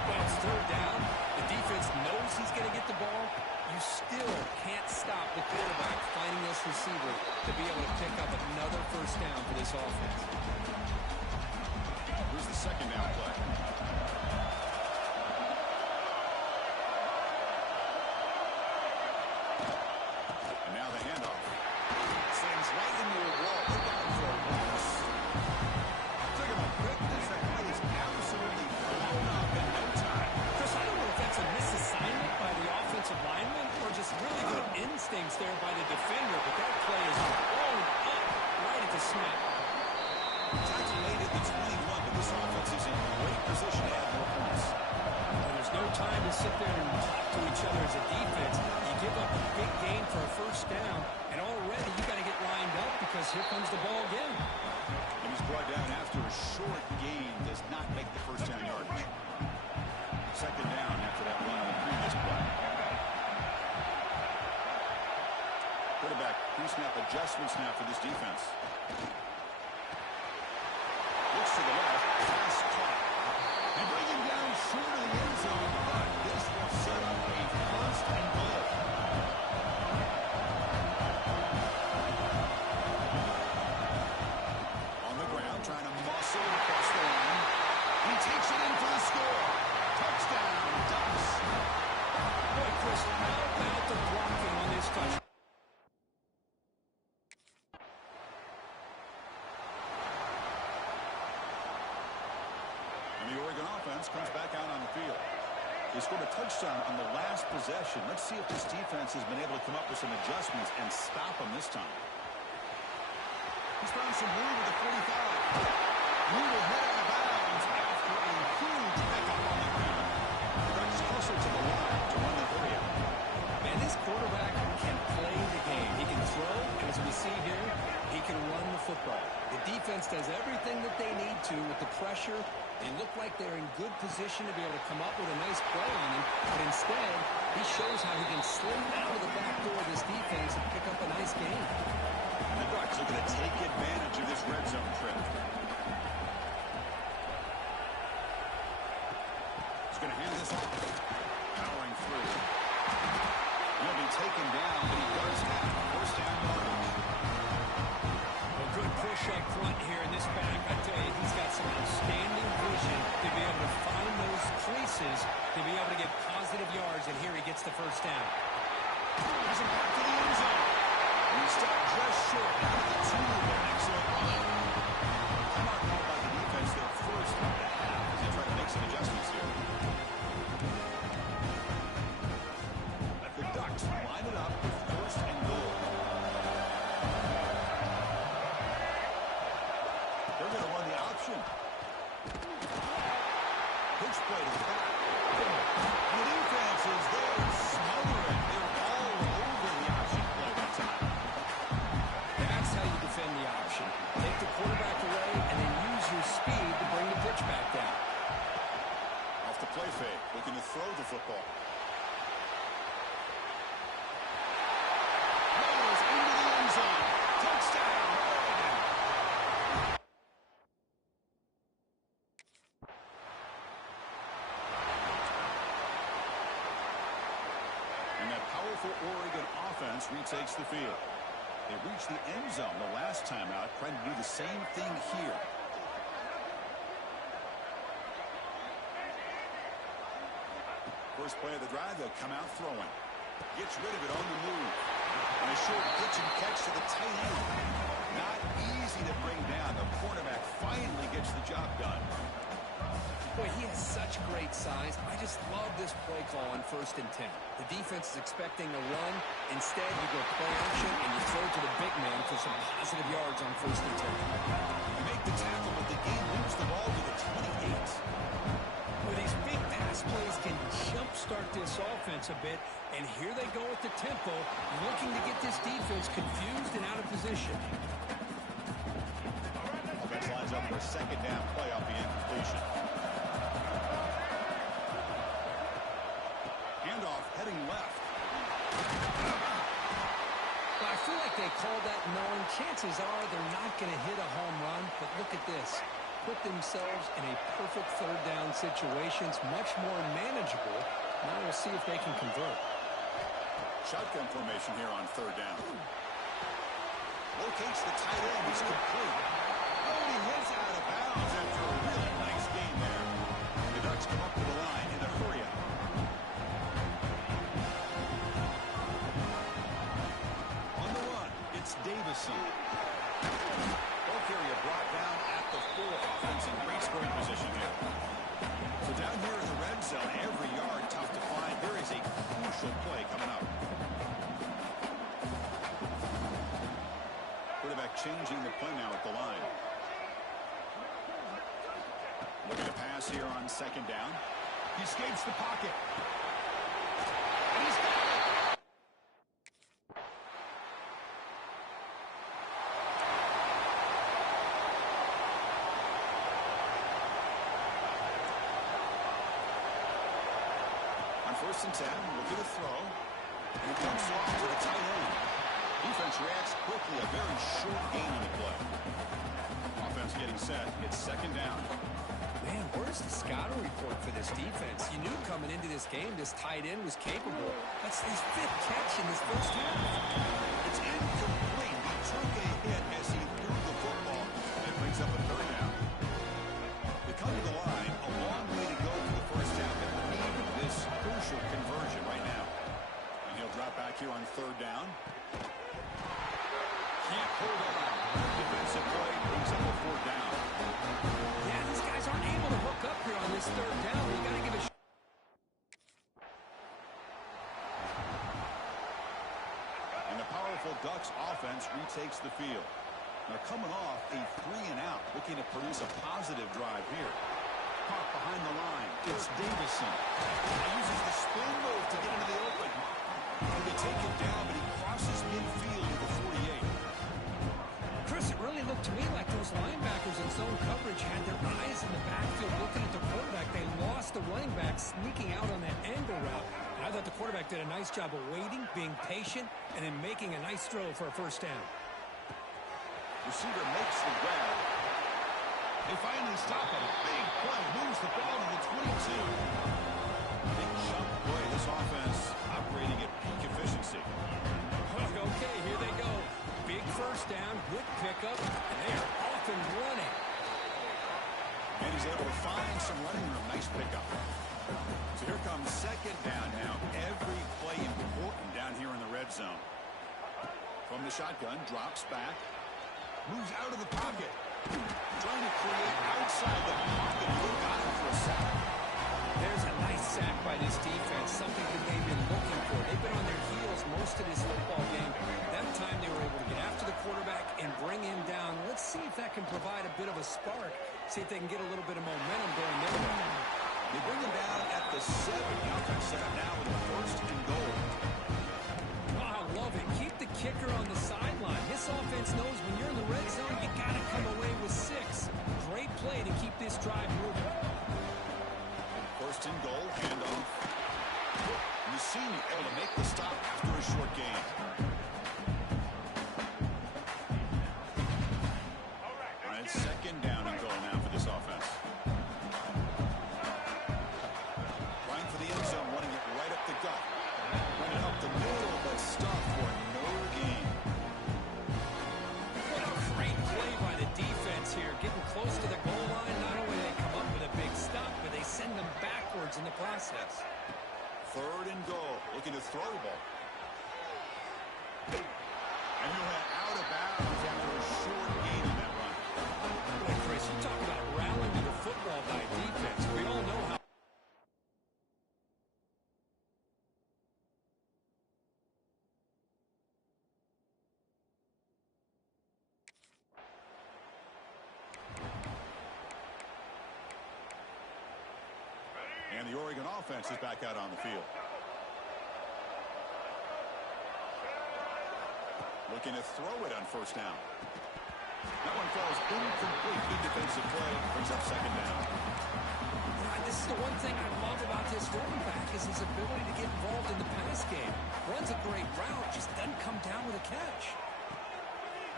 Well, it's third down. The defense knows he's going to get the ball. You still can't stop the quarterback finding this receiver to be able to pick up another first down for this offense. Here's the second down play. And now the handoff. Slings right into a wall. They got him for a loss. Think of the quickness that guy is absolutely blown up in no time. Chris, I don't know if that's a misassignment by the offensive lineman or just really good instincts there by the defender, but that play is blown up right at the snap. Tackle made it to 21, but this offense is in great position to add more points. Well, there's no time to sit there and talk to each other as a defense. You give up a big gain for a first down, and already you got to get lined up because here comes the ball again. And he's brought down after a short gain, does not make the first down yardage. Second down after that run on the previous play. Quarterback pre-snap adjustments now for this defense. Looks to the left, pass caught. They bring him down short of the end zone, but this will set up a first and goal. On the ground, trying to muscle it across the line. He takes it in for the score. Touchdown, Ducks. Boy, Chris, how about the blocking on this touch? And the Oregon offense comes back out on the field. They scored a touchdown on the last possession. Let's see if this defense has been able to come up with some adjustments and stop them this time. He's found some room at the 45. Move will head out of bounds after a huge pickup on the ground. That's closer to the line to run the hurry out. Man, this quarterback can play the game. He can throw, and as we see here, he can run the football. The defense does everything that they need to with the pressure. They look like they're in good position to be able to come up with a nice play on him, but instead, he shows how he can slip out of the back door of this defense and pick up a nice game. And the Ducks are going to take advantage of this red zone trip. He's going to hand this off. Powering through. He'll be taken down, but he does have first down yardage. A good push up front here in this back. I tell you, he's got some outstanding vision to be able to find those creases, to be able to get positive yards, and here he gets the first down. He's back to the end zone. And he stopped just short. Out of the two, an excellent run. Smart call by the defense there first in the half as they try to make some adjustments here. But the Ducks line it up with first and goal. They're going to run the option. Pitch play to the back. The defense is there smothering. They're all over the option play that time. That's how you defend the option. Take the quarterback away and then use your speed to bring the pitch back down. Off the play fake, looking to throw the football. Rolls into the end zone. Touchdown, Oregon. And that powerful Oregon offense retakes the field. They reached the end zone the last time out, trying to do the same thing here. First play of the drive, they'll come out throwing. Gets rid of it on the move. And a short pitch and catch to the tight end. Not easy to bring down. The quarterback finally gets the job done. Boy, he has such great size. I just love this play call on 1st and 10. The defense is expecting a run. Instead, you go play action, and you throw to the big man for some positive yards on 1st and 10. You make the tackle, but the game moves the ball to the 28. Well, these big pass plays can jumpstart this offense a bit, and here they go with the tempo, looking to get this defense confused and out of position. Offense lines up for a 2nd down play off the incompletion. Handoff heading left. Well, I feel like they call that knowing chances are they're not going to hit a home run, but look at this. Put themselves in a perfect 3rd down situation. It's much more manageable. Now we'll see if they can convert. Shotgun formation here on 3rd down. Locates the tight end. He's complete. Oh, he hits out of bounds after a really nice game there. The Ducks come up to the line in a hurry-up. On the run, it's Davison. Both area brought down at the 4. Offense in great scoring position here. So down here in the red zone, every yard tough to find. There is a crucial play coming up. Quarterback changing the play now at the line. Looking to pass here on 2nd down. He escapes the pocket. And he's got it. On 1st and 10, looking to throw. And it comes off to the tight end. Defense reacts quickly. A very short gain on the play. Offense getting set. It's 2nd down. Man, where's the scouting report for this defense? You knew coming into this game this tight end was capable. That's his 5th catch in this 1st half. It's incomplete. He took a hit as he threw the football. And it brings up a 3rd down. They come to the line. A long way to go for the 1st half. And need this crucial conversion right now. And he'll drop back here on 3rd down. Can't hold on. Defensive play brings up a 4th down. Yeah, these guys aren't able to hook up here on this 3rd down. You got to give a And the powerful Ducks offense retakes the field. Now coming off a 3-and-out, looking to produce a positive drive here. Caught behind the line. It's Davison. He uses the spin move to get into the open. And they take him down, but he crosses midfield to the 48. Chris, it really looked to me like those linebackers in zone coverage had their eyes in the backfield looking at the quarterback. They lost the running back sneaking out on that angle route. And I thought the quarterback did a nice job of waiting, being patient, and then making a nice throw for a 1st down. Receiver makes the grab. They finally stop him. Big play. Moves the ball to the 22. Big chunk play. This offense operating at peak efficiency. Okay, here they go. Big 1st down, good pickup, and they are off and running. And he's able to find some running room. Nice pickup. So here comes 2nd down now. Every play important down here in the red zone. From the shotgun, drops back. Moves out of the pocket. Trying to create outside the pocket. Who got him for a sack? There's a nice sack by this defense, something that they've been looking for. They've been on their heels most of this football game. That time they were able to get after the quarterback and bring him down. Let's see if that can provide a bit of a spark. See if they can get a little bit of momentum going their way. They bring him down at the 7. The offense set up now with a 1st and goal. Oh, I love it. Keep the kicker on the sideline. This offense knows when you're in the red zone, you got to come away with 6. Great play to keep this drive moving. 1st and goal, handoff. Mussini able to make the stop after a short gain. All right, 2nd down and goal now for this offense. Trying for the end zone, running it right up the gut. Running up the middle, but stuffed for no gain. What a great play by the defense here. Getting close to the goal line, not only do they come up with a big stop, but they send them backwards in the process. 3rd and goal, looking to throw the ball. And he'll head out of bounds after a short gain on that run. Boy, Chris, you talk about rallying to the football by defense. And the Oregon offense is back out on the field. Looking to throw it on first down. That one falls incomplete. Good defensive play. Brings up second down. This is the one thing I love about this running back is his ability to get involved in the pass game. Runs a great route, just doesn't come down with a catch.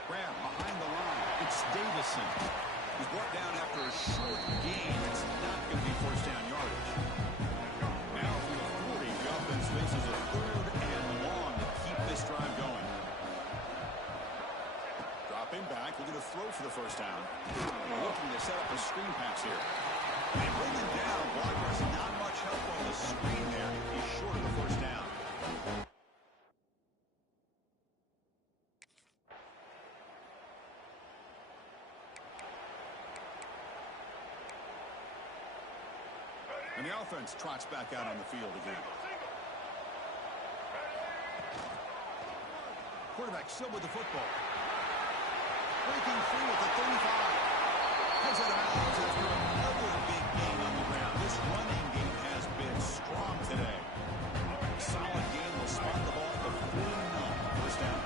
Grab behind the line. It's Davison. He's brought down after a short gain. It's not going to be first down yardage. Now from the 40, the offense faces a 3rd and long to keep this drive going. Dropping back, looking to throw for the first down. Looking to set up a screen pass here. They bring him down. Blockers not much help on the screen there. He's short of the first down. And the offense trots back out on the field again. Quarterback still with the football. Breaking free with the 35. Heads out of bounds after another big game on the ground. This running game has been strong today. Solid game will spot the ball at the 49. First down.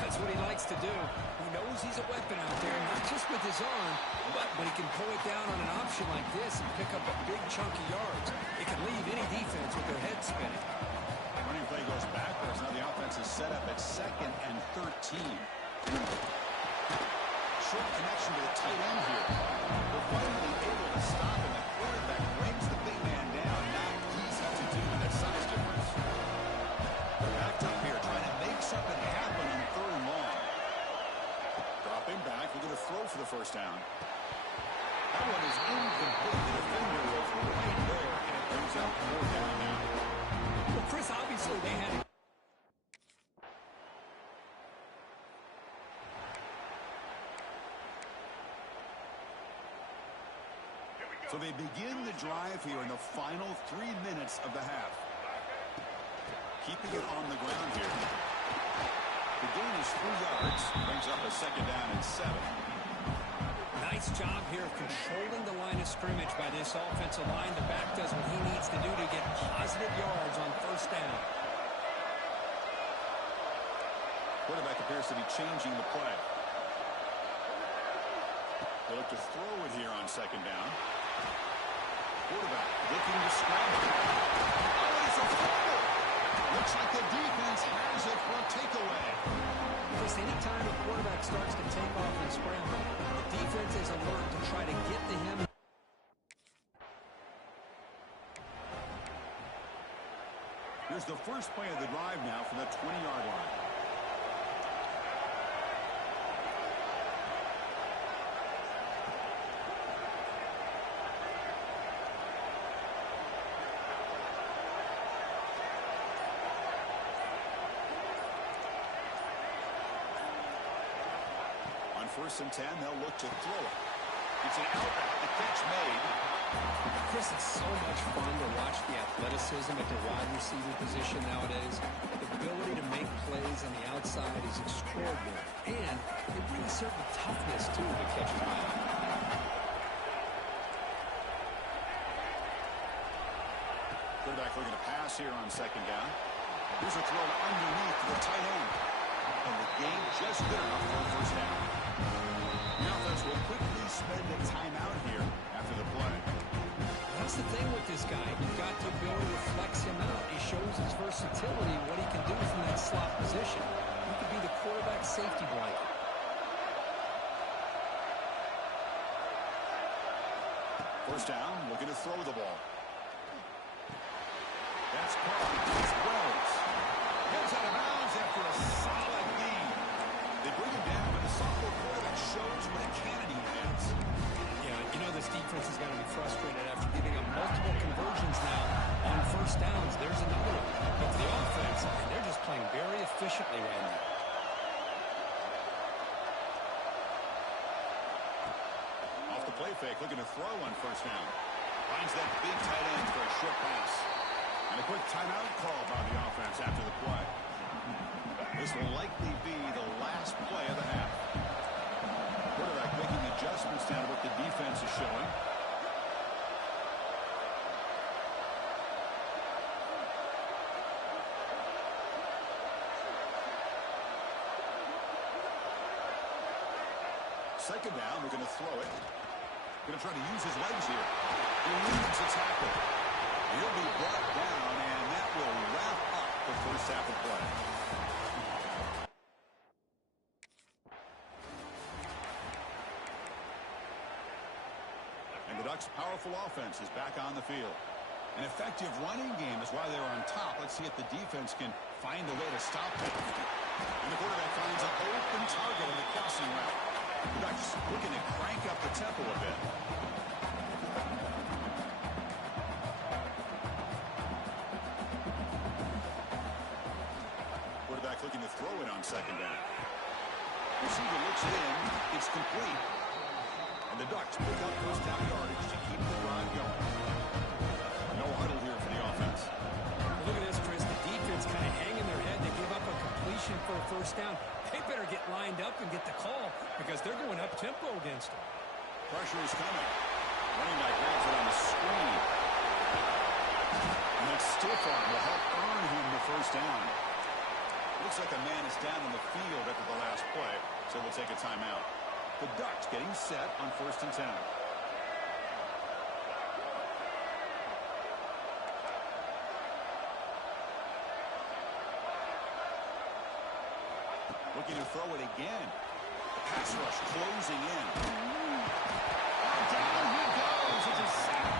That's what he likes to do. He knows he's a weapon out there, not just with his arm, but when he can pull it down on an option like this and pick up a big chunk of yards, it can leave any defense with their head spinning. Running play goes backwards. Now the offense is set up at 2nd and 13. Short connection to the tight end here. They're finally able to stop him. The quarterback brings the big man down. Not easy to do with that size difference. They're backed up here trying to make something happen on 3rd and long. Dropping back. We're going to throw for the first down. That one is incomplete. The defender was right there, and it brings up 4th down now. Well, Chris, obviously they had to. So they begin the drive here in the final 3 minutes of the half. Keeping it on the ground here. The gain is 3 yards. Brings up a 2nd down and 7. Nice job here of controlling the line of scrimmage by this offensive line. The back does what he needs to do to get positive yards on first down. Quarterback appears to be changing the play. They look to throw it here on 2nd down. Quarterback looking to scramble. Oh, it's a fumble. Looks like the defense has it for a takeaway. Chris, anytime a quarterback starts to take off and scramble, the defense is alert to try to get to him. Here's the first play of the drive now from the 20-yard line. On 1st and 10, they'll look to throw it. It's an outback. The catch made. Chris, it's so much fun to watch the athleticism at the wide receiver position nowadays. The ability to make plays on the outside is extraordinary. And it brings certain toughness, too, that catches my eye. Quarterback looking to pass here on 2nd down. Here's a throw underneath to the tight end. And the game just good enough for a first down. The offense will quickly spend a timeout here after the play. That's the thing with this guy. You've got the ability to flex him out. He shows his versatility and what he can do from that slot position. He could be the quarterback safety blanket. First down, looking to throw the ball. That's caught. It's Wells. Heads out of bounds after a solid gain. They bring him down, but the sophomore quarterback shows what a cannon he has. Yeah, you know this defense is going to be frustrated after giving up multiple conversions now on first downs. There's another one. But for the offense, and they're just playing very efficiently right now. Off the play fake, looking to throw on first down. Finds that big tight end for a short pass. And a quick timeout call by the offense after the play. This will likely be the last play of the half. Quarterback making adjustments down to what the defense is showing. Second down, they're going to throw it. Going to try to use his legs here. He leads the tackle. He'll be brought down, and that will wrap up the first half of play. And the Ducks' powerful offense is back on the field. An effective running game is why they're on top. Let's see if the defense can find a way to stop them. And the quarterback finds an open target on the crossing route. The Ducks looking to crank up the tempo a bit. Quarterback looking to throw it on second down. Receiver looks in. It's complete. And the Ducks pick up first down yardage to keep the drive going. No huddle here for the offense. Well, look at this, Chris. The defense kind of hanging their head. They give up a completion for a first down. They better get lined up and get the call because they're going up-tempo against them. Pressure is coming. Running back grabs it on the screen. And that stiff arm will help earn him the first down. Looks like a man is down in the field after the last play, so we'll take a timeout. The Ducks getting set on 1st and 10. Looking to throw it again. The pass rush closing in. Down he goes. It's a sack.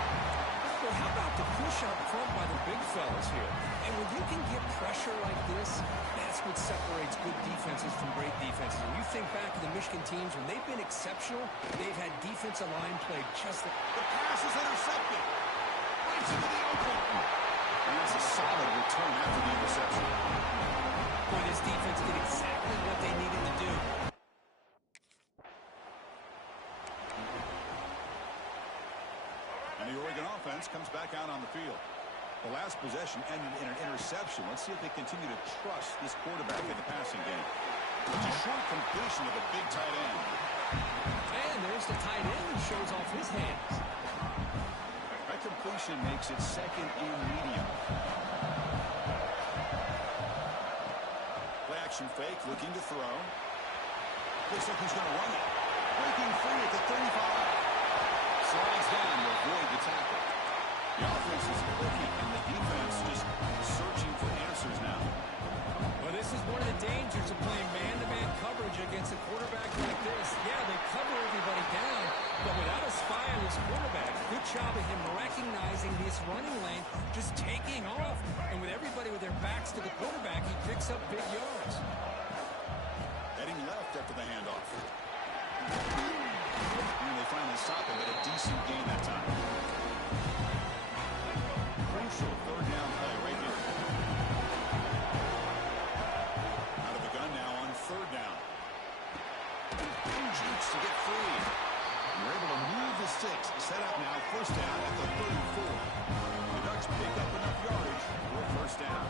Well, how about the push up front by the big fellas here? And when you can get pressure like this, that's what separates good defenses from great defenses. When you think back to the Michigan teams, when they've been exceptional, they've had defensive line play just like... The pass is intercepted. Right into the open. And that's a solid return after the interception. Boy, this defense did exactly what they needed to do. And the Oregon offense comes back out on the field. The last possession ended in an interception. Let's see if they continue to trust this quarterback in the passing game. It's a short completion of a big tight end. And there's the tight end who shows off his hands. That completion makes it second and medium. Play action fake, looking to throw. Looks like he's going to run it. Breaking free at the 35. Slides down to avoid the tackle. The offense is looking, and the defense just searching for answers now. Well, this is one of the dangers of playing man-to-man coverage against a quarterback like this. Yeah, they cover everybody down, but without a spy on this quarterback, good job of him recognizing this running lane, just taking off. And with everybody with their backs to the quarterback, he picks up big yards. Heading left after the handoff. And they finally stop him at a decent gain that time. Crucial third down play right here. Out of the gun now on third down. Jukes to get free. And they're able to move the sticks. Set up now, first down at the 34. The Ducks pick up enough yardage for first down.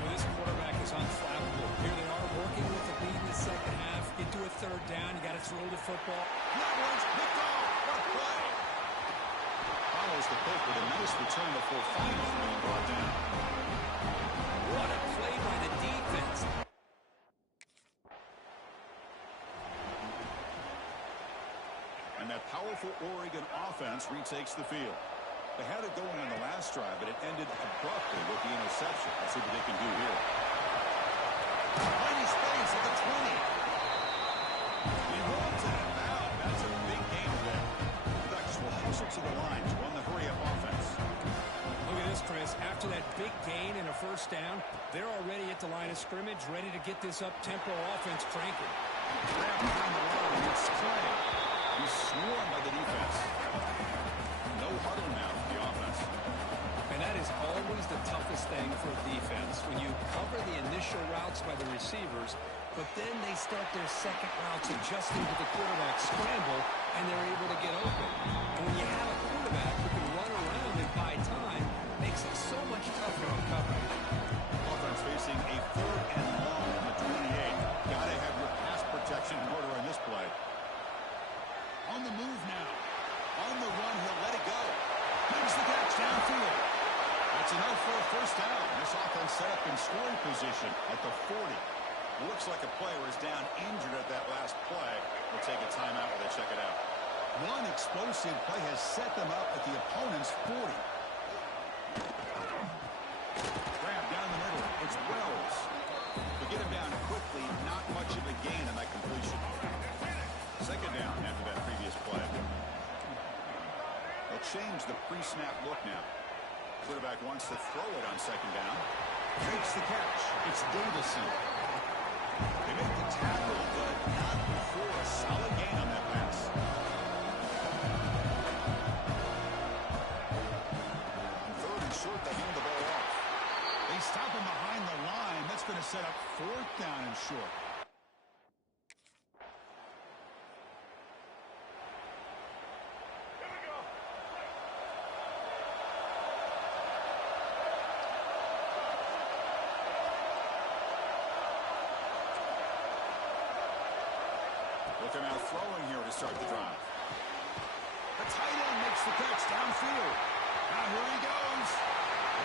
Well, this quarterback is unflappable. Here they are working with the lead in the second half. Get to a third down, you got to throw the football. That one's picked off. What a play. Follows the pick with a nice return before finally being brought down. What a play by the defense. And that powerful Oregon offense retakes the field. They had it going on the last drive, but it ended abruptly with the interception. Let's see what they can do here. Plenty space at the 20. He runs it out. That's a big game there. The Ducks will hustle to the line to run the hurry-up offense. Look at this, Chris. After that big gain and a first down, they're already at the line of scrimmage, ready to get this up-tempo offense cranking. Grab behind the line. It's Clay. He's swarmed by the defense. No huddle now for the offense. And that is always the toughest thing for defense. When you cover the initial routes by the receivers, but then they start their second routes adjusting to the quarterback scramble, and they're able to get open. And when you have a quarterback who can run around and buy time, makes it so much tougher on coverage. Offense facing a third and long on the 28. Gotta have your pass protection in order on this play. On the move now. On the run, he'll let it go. Makes the catch downfield. That's enough for a first down. This offense set up in scoring position at the 40. Looks like a player is down injured at that last play. We'll take a timeout while they check it out. One explosive play has set them up at the opponent's 40. Grab down the middle. It's Wells. To get him down quickly, not much of a gain on that completion. Second down after that previous play. They'll change the pre-snap look now. Quarterback wants to throw it on second down. Makes the catch. It's Davison. They make the tackle, but not before a solid gain on that pass. Third and short, they hand the ball off. They stop him behind the line. That's going to set up fourth down and short. Looking out throwing here to start the drive. The tight end makes the catch downfield. Now here he goes.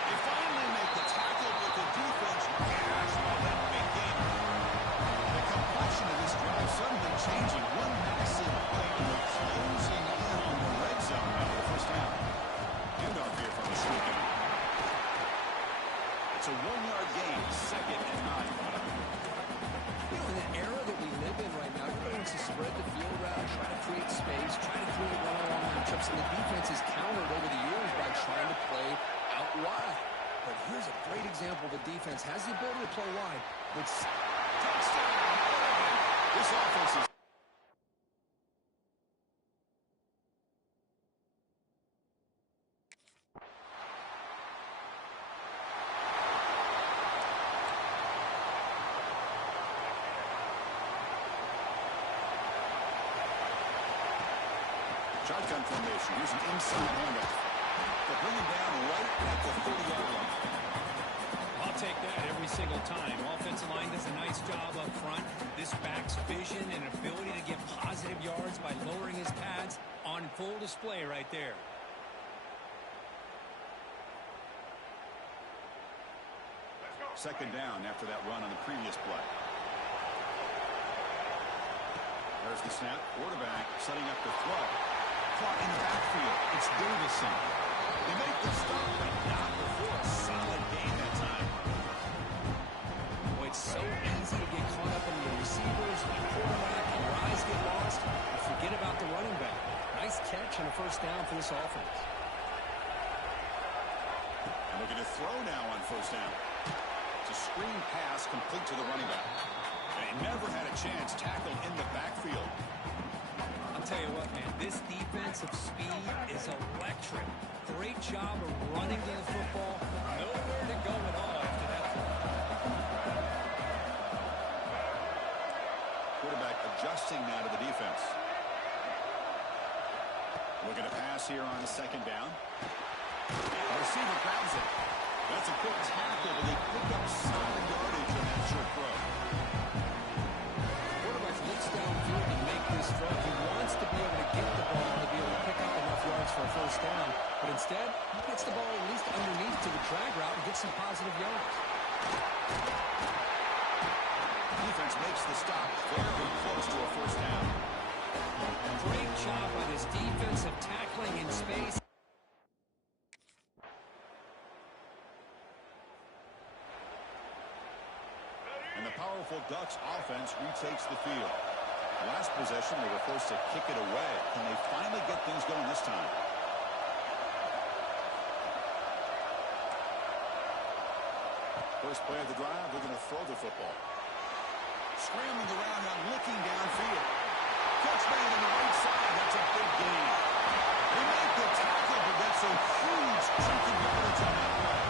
They finally make the tackle, but the defense cash on that big game. The complexion of this drive suddenly changing. One massive play, and they're closing in on the red zone now for the first down. Handoff here from the sneak in. It's a 1-yard gain, 2nd and 9. You know, in the era that we live in right now, everybody wants to spread the field around, try to create space, try to create one-on-one matchups, and the defense has countered over the years by trying to play out wide. But here's a great example. The defense has the ability to play wide, but Touchdown! This offense is... Shotgun formation. Here's an inside handoff. They'll bring him down right at the 30-yard line. I'll take that every single time. Offensive line does a nice job up front. This back's vision and ability to get positive yards by lowering his pads on full display right there. Second down after that run on the previous play. There's the snap. Quarterback setting up the throw. Caught in the backfield. It's Davison. They make the stop, but not before a solid gain that time. boy, it's so easy to get caught up in the receivers, the quarterback, and your eyes get lost. And forget about the running back. Nice catch and a first down for this offense. And looking to throw now on first down. It's a screen pass complete to the running back. They never had a chance tackled in the backfield. I'll tell you what, man, this defensive speed is electric. Great job of running to the football. Nowhere to go at all after that play. Quarterback adjusting now to the defense. Looking to pass here on the second down. The receiver grabs it. That's a quick tackle, but they pick up solid yardage on that short throw. Quarterback looks downfield to make this throw. He wants to be able to get the ball to be able to pick up enough yards for a first down. But instead, he gets the ball at least underneath to the drag route and gets some positive yards. Defense makes the stop very close to a first down. Great job by this defensive tackling in space. And the powerful Ducks offense retakes the field. Last possession, they were forced to kick it away. Can they finally get things going this time? First play of the drive, they're going to throw the football. Scrambling around now, looking downfield. Catch made on the right side. That's a big gain. They make the tackle, but that's a huge chunk of yardage on that play.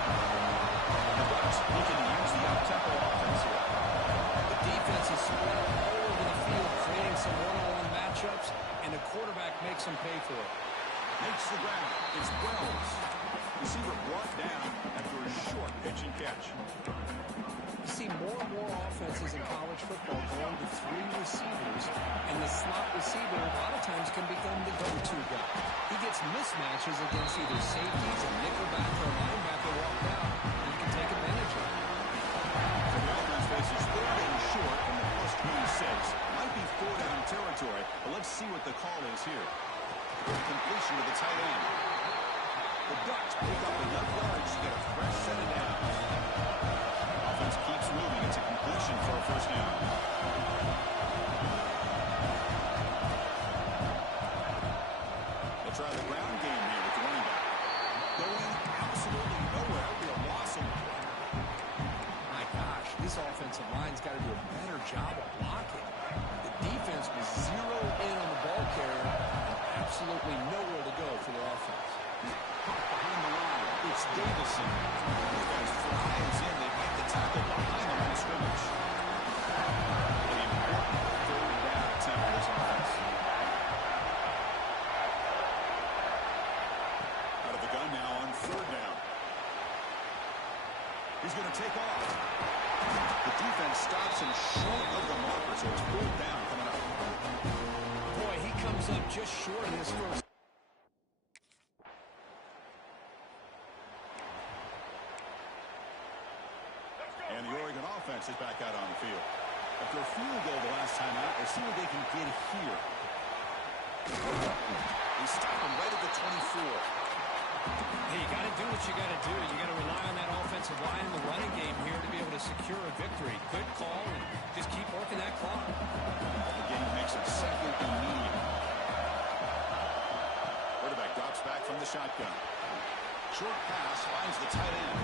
The Ducks looking to use the up-tempo offense here. The defense is spread all over the field, creating some one-on-one matchups, and the quarterback makes them pay for it. Makes the grab. It's Wells. Receiver brought down after a short pitch and catch. You see more and more offenses in college football going to three receivers, and the slot receiver a lot of times can become the go-to guy. He gets mismatches against either safeties, a nickelback, or a linebacker walked out, and he can take advantage of it. So the offense faces third and short from the here. Completion to the tight end. The Ducks pick up enough yards to get a fresh set of downs. Offense keeps moving. It's a completion for a first down. They'll try the ground game here with the running back. Going absolutely nowhere. It'll be a loss of one. My gosh, this offensive line's got to do a better job of blocking. The defense was zeroed in on the ball carrier and absolutely nowhere to go for their offense. Caught behind the line. It's Davison. Defense flies in. They make the tackle behind the line of scrimmage. An important third down attempt for this offense. Out of the gun now on third down. He's going to take off. The defense stops him short of the marker, so it's fourth down coming up. Boy, he comes up just short of his first. And the Oregon offense is back out on the field. After a field goal the last time out, they'll see what they can get here. They stop him right at the 24. Hey, you got to do what you got to do. You got to rely on that offensive line in the running game here to be able to secure a victory. Good call, and just keep working that clock. The game makes it second and medium. Quarterback drops back from the shotgun. Short pass finds the tight end.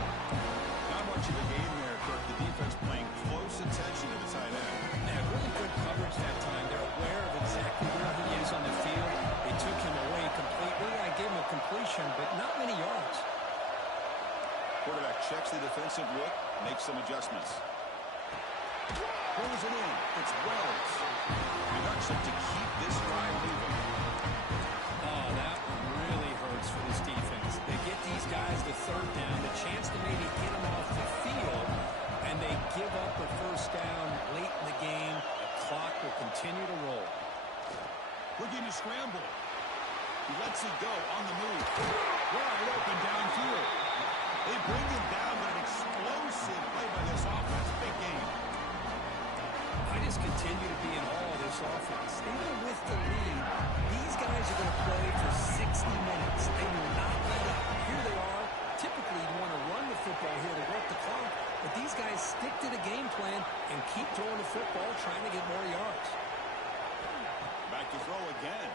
Not much of a game there, Kirk. The defense playing close attention to the tight end. They had really good coverage that time. They're aware of exactly where he is on the field. They took him away completely. I gave him a completion, but not many yards. Quarterback checks the defensive look, makes some adjustments. Pulls it in. It's Wells. The Ducks look to keep this drive moving. Oh, that one really hurts for this defense. They get these guys the third down, the chance to maybe get them off the field, and they give up the first down late in the game. The clock will continue to roll. Looking to scramble. He lets it go on the move. Wide open downfield. They bring him down, but an explosive play by this offense. Big game. I just continue to be in awe of this offense. Even with the lead, these guys are going to play for 60 minutes. They will not let up. Here they are. Typically, you want to run the football here to work the clock, but these guys stick to the game plan and keep throwing the football, trying to get more yards. Back to throw again.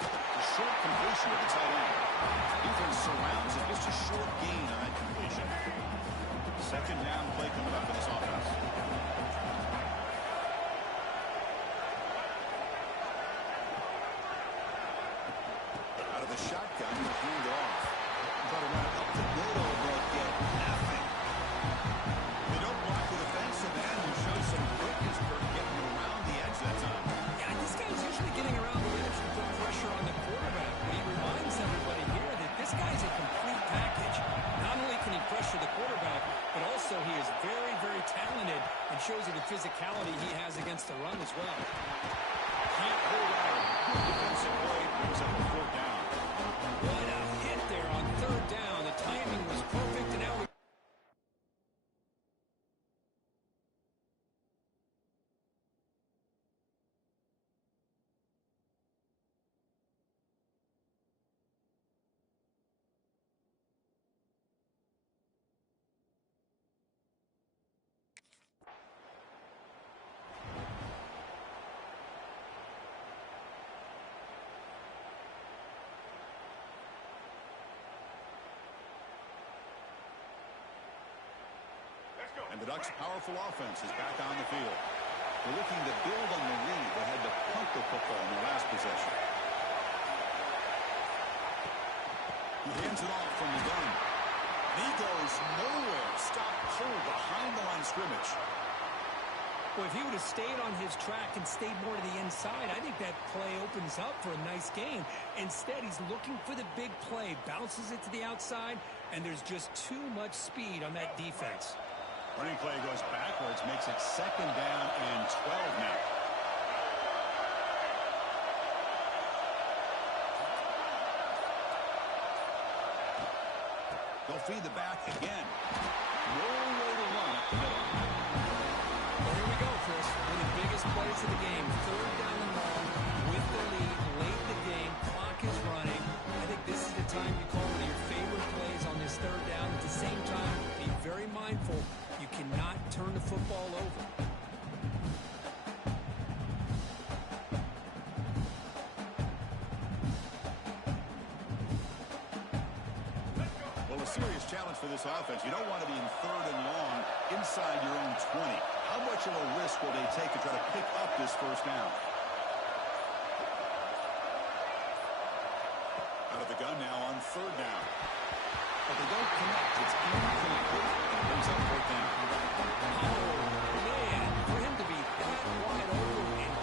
A short completion of the tight end. Defense surrounds it. Just a short gain on that completion. Second down play coming up for this offense. Out of the shotgun, he'll hand it off. Try to run it up the middle, but get nothing. They don't block the defensive end and show some quickness for getting around the edge that time. Yeah, this guy's usually getting around the edge to put pressure on the quarterback, but he reminds everybody here that this guy's a complete package. Not only can he pressure the quarterback, but also he is very, very talented and shows you the physicality he has against the run as well. Can't hold on. Good defensive play brings up a fourth down. What a hit there on third down. The timing was perfect, and now we... And the Ducks' powerful offense is back on the field. They're looking to build on the lead. They had to punt the football in their last possession. He hands it off from the gun. He goes nowhere. Stop cold behind the line of scrimmage. Well, if he would have stayed on his track and stayed more to the inside, I think that play opens up for a nice game. Instead, he's looking for the big play, bounces it to the outside, and there's just too much speed on that defense. Running play goes backwards, makes it second down and 12 now. They'll feed the back again. Nowhere to run up the middle. Well, here we go, Chris. One of the biggest plays of the game. Third down and long with the lead. football over. Well, a serious challenge for this offense. You don't want to be in 3rd and long inside your own 20. How much of a risk will they take to try to pick up this first down? Out of the gun now on 3rd down. But they don't connect. It's incomplete. And it brings up 4th down. Oh, man, for him to be that wide open and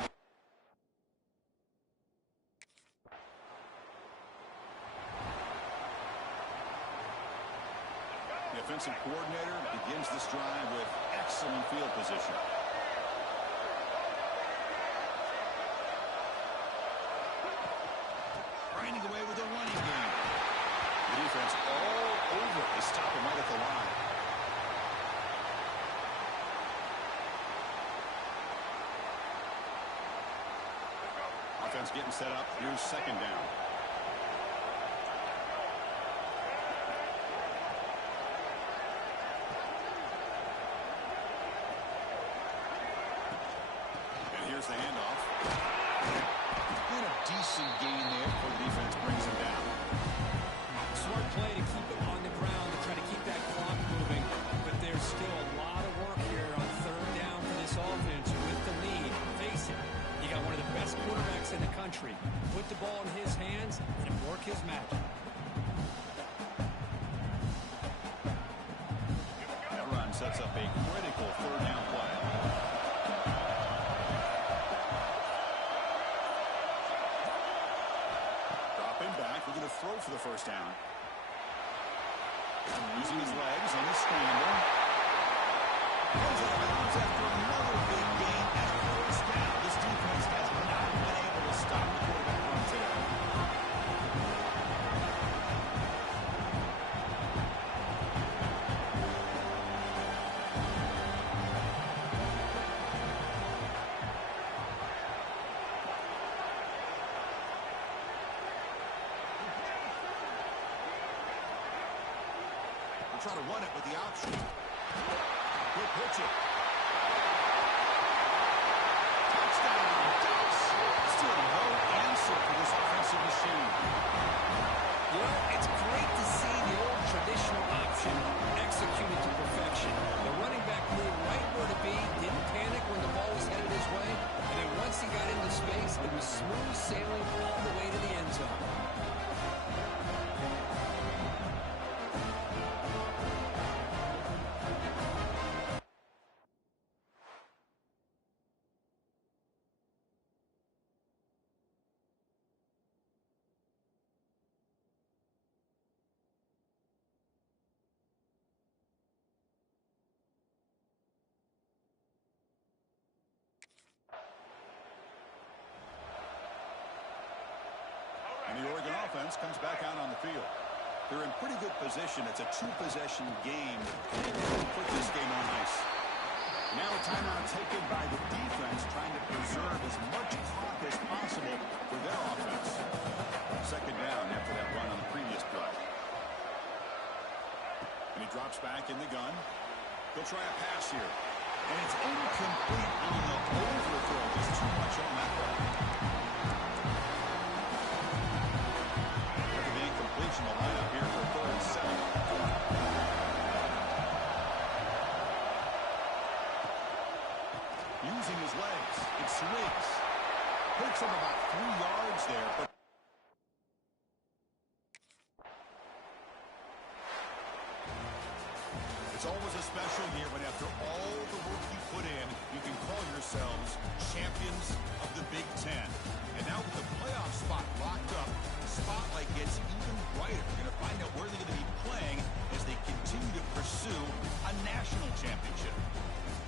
The offensive coordinator begins this drive with excellent field position. Grinding away with a running game. The defense all over. They stop him right at the line. Offense getting set up. Here's 2nd down. Here's the handoff. And a decent gain there for the defense brings him down. smart play to keep it on the ground to try to keep that clock moving. But there's still a lot of work here on 3rd down for this offense with the lead. Face it, you got one of the best quarterbacks in the country. Put the ball in his hands and work his magic. That run sets up a critical 3rd down play. We're going to throw for the first down. Using his legs on the scramble. Goes out of bounds after another big gain and a first down. This defense has not been able to stop the quarterback run today. Try to run it with the option. Good pitch it. Touchdown, Ducks. Still no answer for this offensive machine. You know, it's great to see the old traditional option executed to perfection. The running back knew right where to be, didn't panic when the ball was headed his way, and then once he got into space, it was smooth sailing all the way to the end zone. And the Oregon offense comes back out on the field. They're in pretty good position. It's a 2-possession game. They put this game on ice. Now a timeout taken by the defense, trying to preserve as much clock as possible for their offense. 2nd down after that run on the previous play. And he drops back in the gun. He'll try a pass here. And it's incomplete on the overthrow. Just too much on that play. The incompletion will line up here for 3rd and 7. Using his legs, it swings. Picks up about 3 yards there, but it's always a special year when after all the work you put in, you can call yourselves champions of the Big Ten. And now with the playoff spot locked up, the spotlight gets even brighter. We're going to find out where they're going to be playing as they continue to pursue a national championship.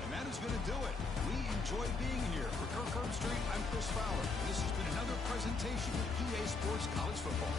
And that is going to do it. We enjoy being here. For Kirk Herbstreit, I'm Chris Fowler. This has been another presentation of EA Sports College Football.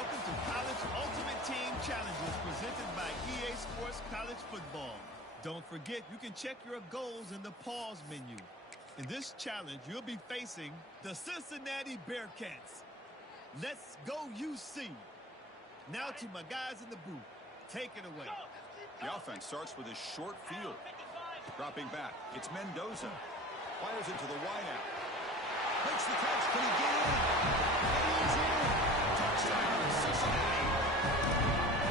Welcome to College Ultimate Team Challenges presented by EA Sports College Football. Don't forget, you can check your goals in the pause menu. In this challenge, you'll be facing the Cincinnati Bearcats. Let's go UC. Now to my guys in the booth. Take it away. The offense starts with a short field. Dropping back, it's Mendoza. Fires into the wideout. Makes the catch. Can he get in? And he's in. Touchdown, Cincinnati.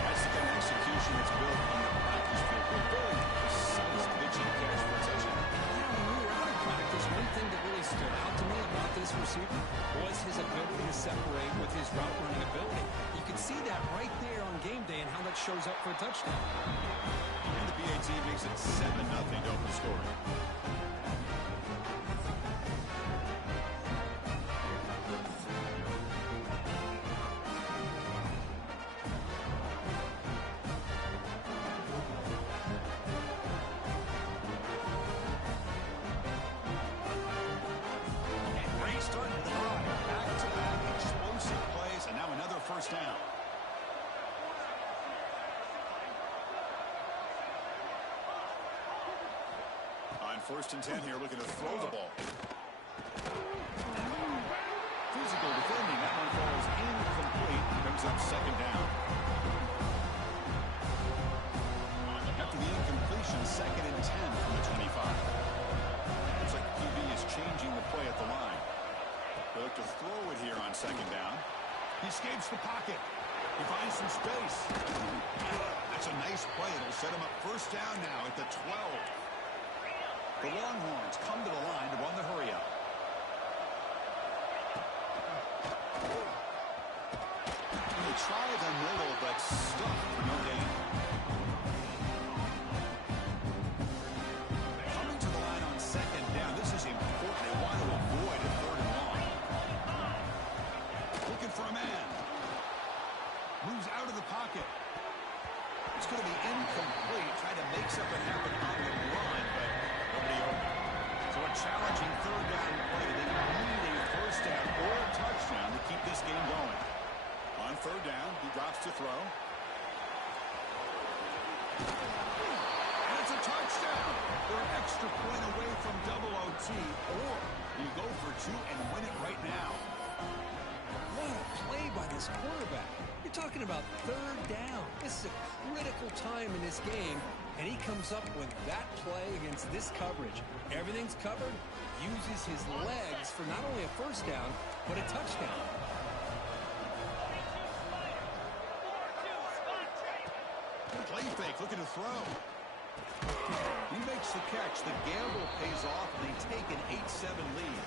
That's the kind of execution that's built on the practice field. A very precise pitching catch for a touchdown. Yeah, when we were out of practice, one thing that really stood out to me about this receiver was his ability to separate with his route running ability. You can see that right there on game day and how that shows up for a touchdown. And the BAT makes it 7-0 to open scoring. Restarting the drive. Back-to-back explosive plays, and now another first down. On 1st and 10 here, looking to throw the ball. Physical defending. That one falls incomplete. Brings up 2nd down. After the incompletion, 2nd and 10 from the 25. Looks like the QB is changing the play at the line. They look to throw it here on 2nd down. He escapes the pocket. He finds some space. That's a nice play. It'll set him up 1st down now at the 12. The Longhorns come to the line to run the hurry-up. They try the middle, but stuck for no gain. Coming to the line on 2nd down. This is important. They want to avoid a 3rd and long. Looking for a man. Moves out of the pocket. It's going to be incomplete. Tried to make something happen on the run, but nobody open. So a challenging 3rd down play. They need a 1st down or a touchdown to keep this game going. On 3rd down, he drops to throw. And it's a touchdown. They're an extra point away from double OT, or you go for 2 and win it right now. What a play by this quarterback. You're talking about 3rd down. This is a critical time in this game, and he comes up with that play against this coverage. Everything's covered, uses his legs for not only a 1st down, but a touchdown. Play fake, looking to throw. He makes the catch. The gamble pays off, and they take an 8-7 lead.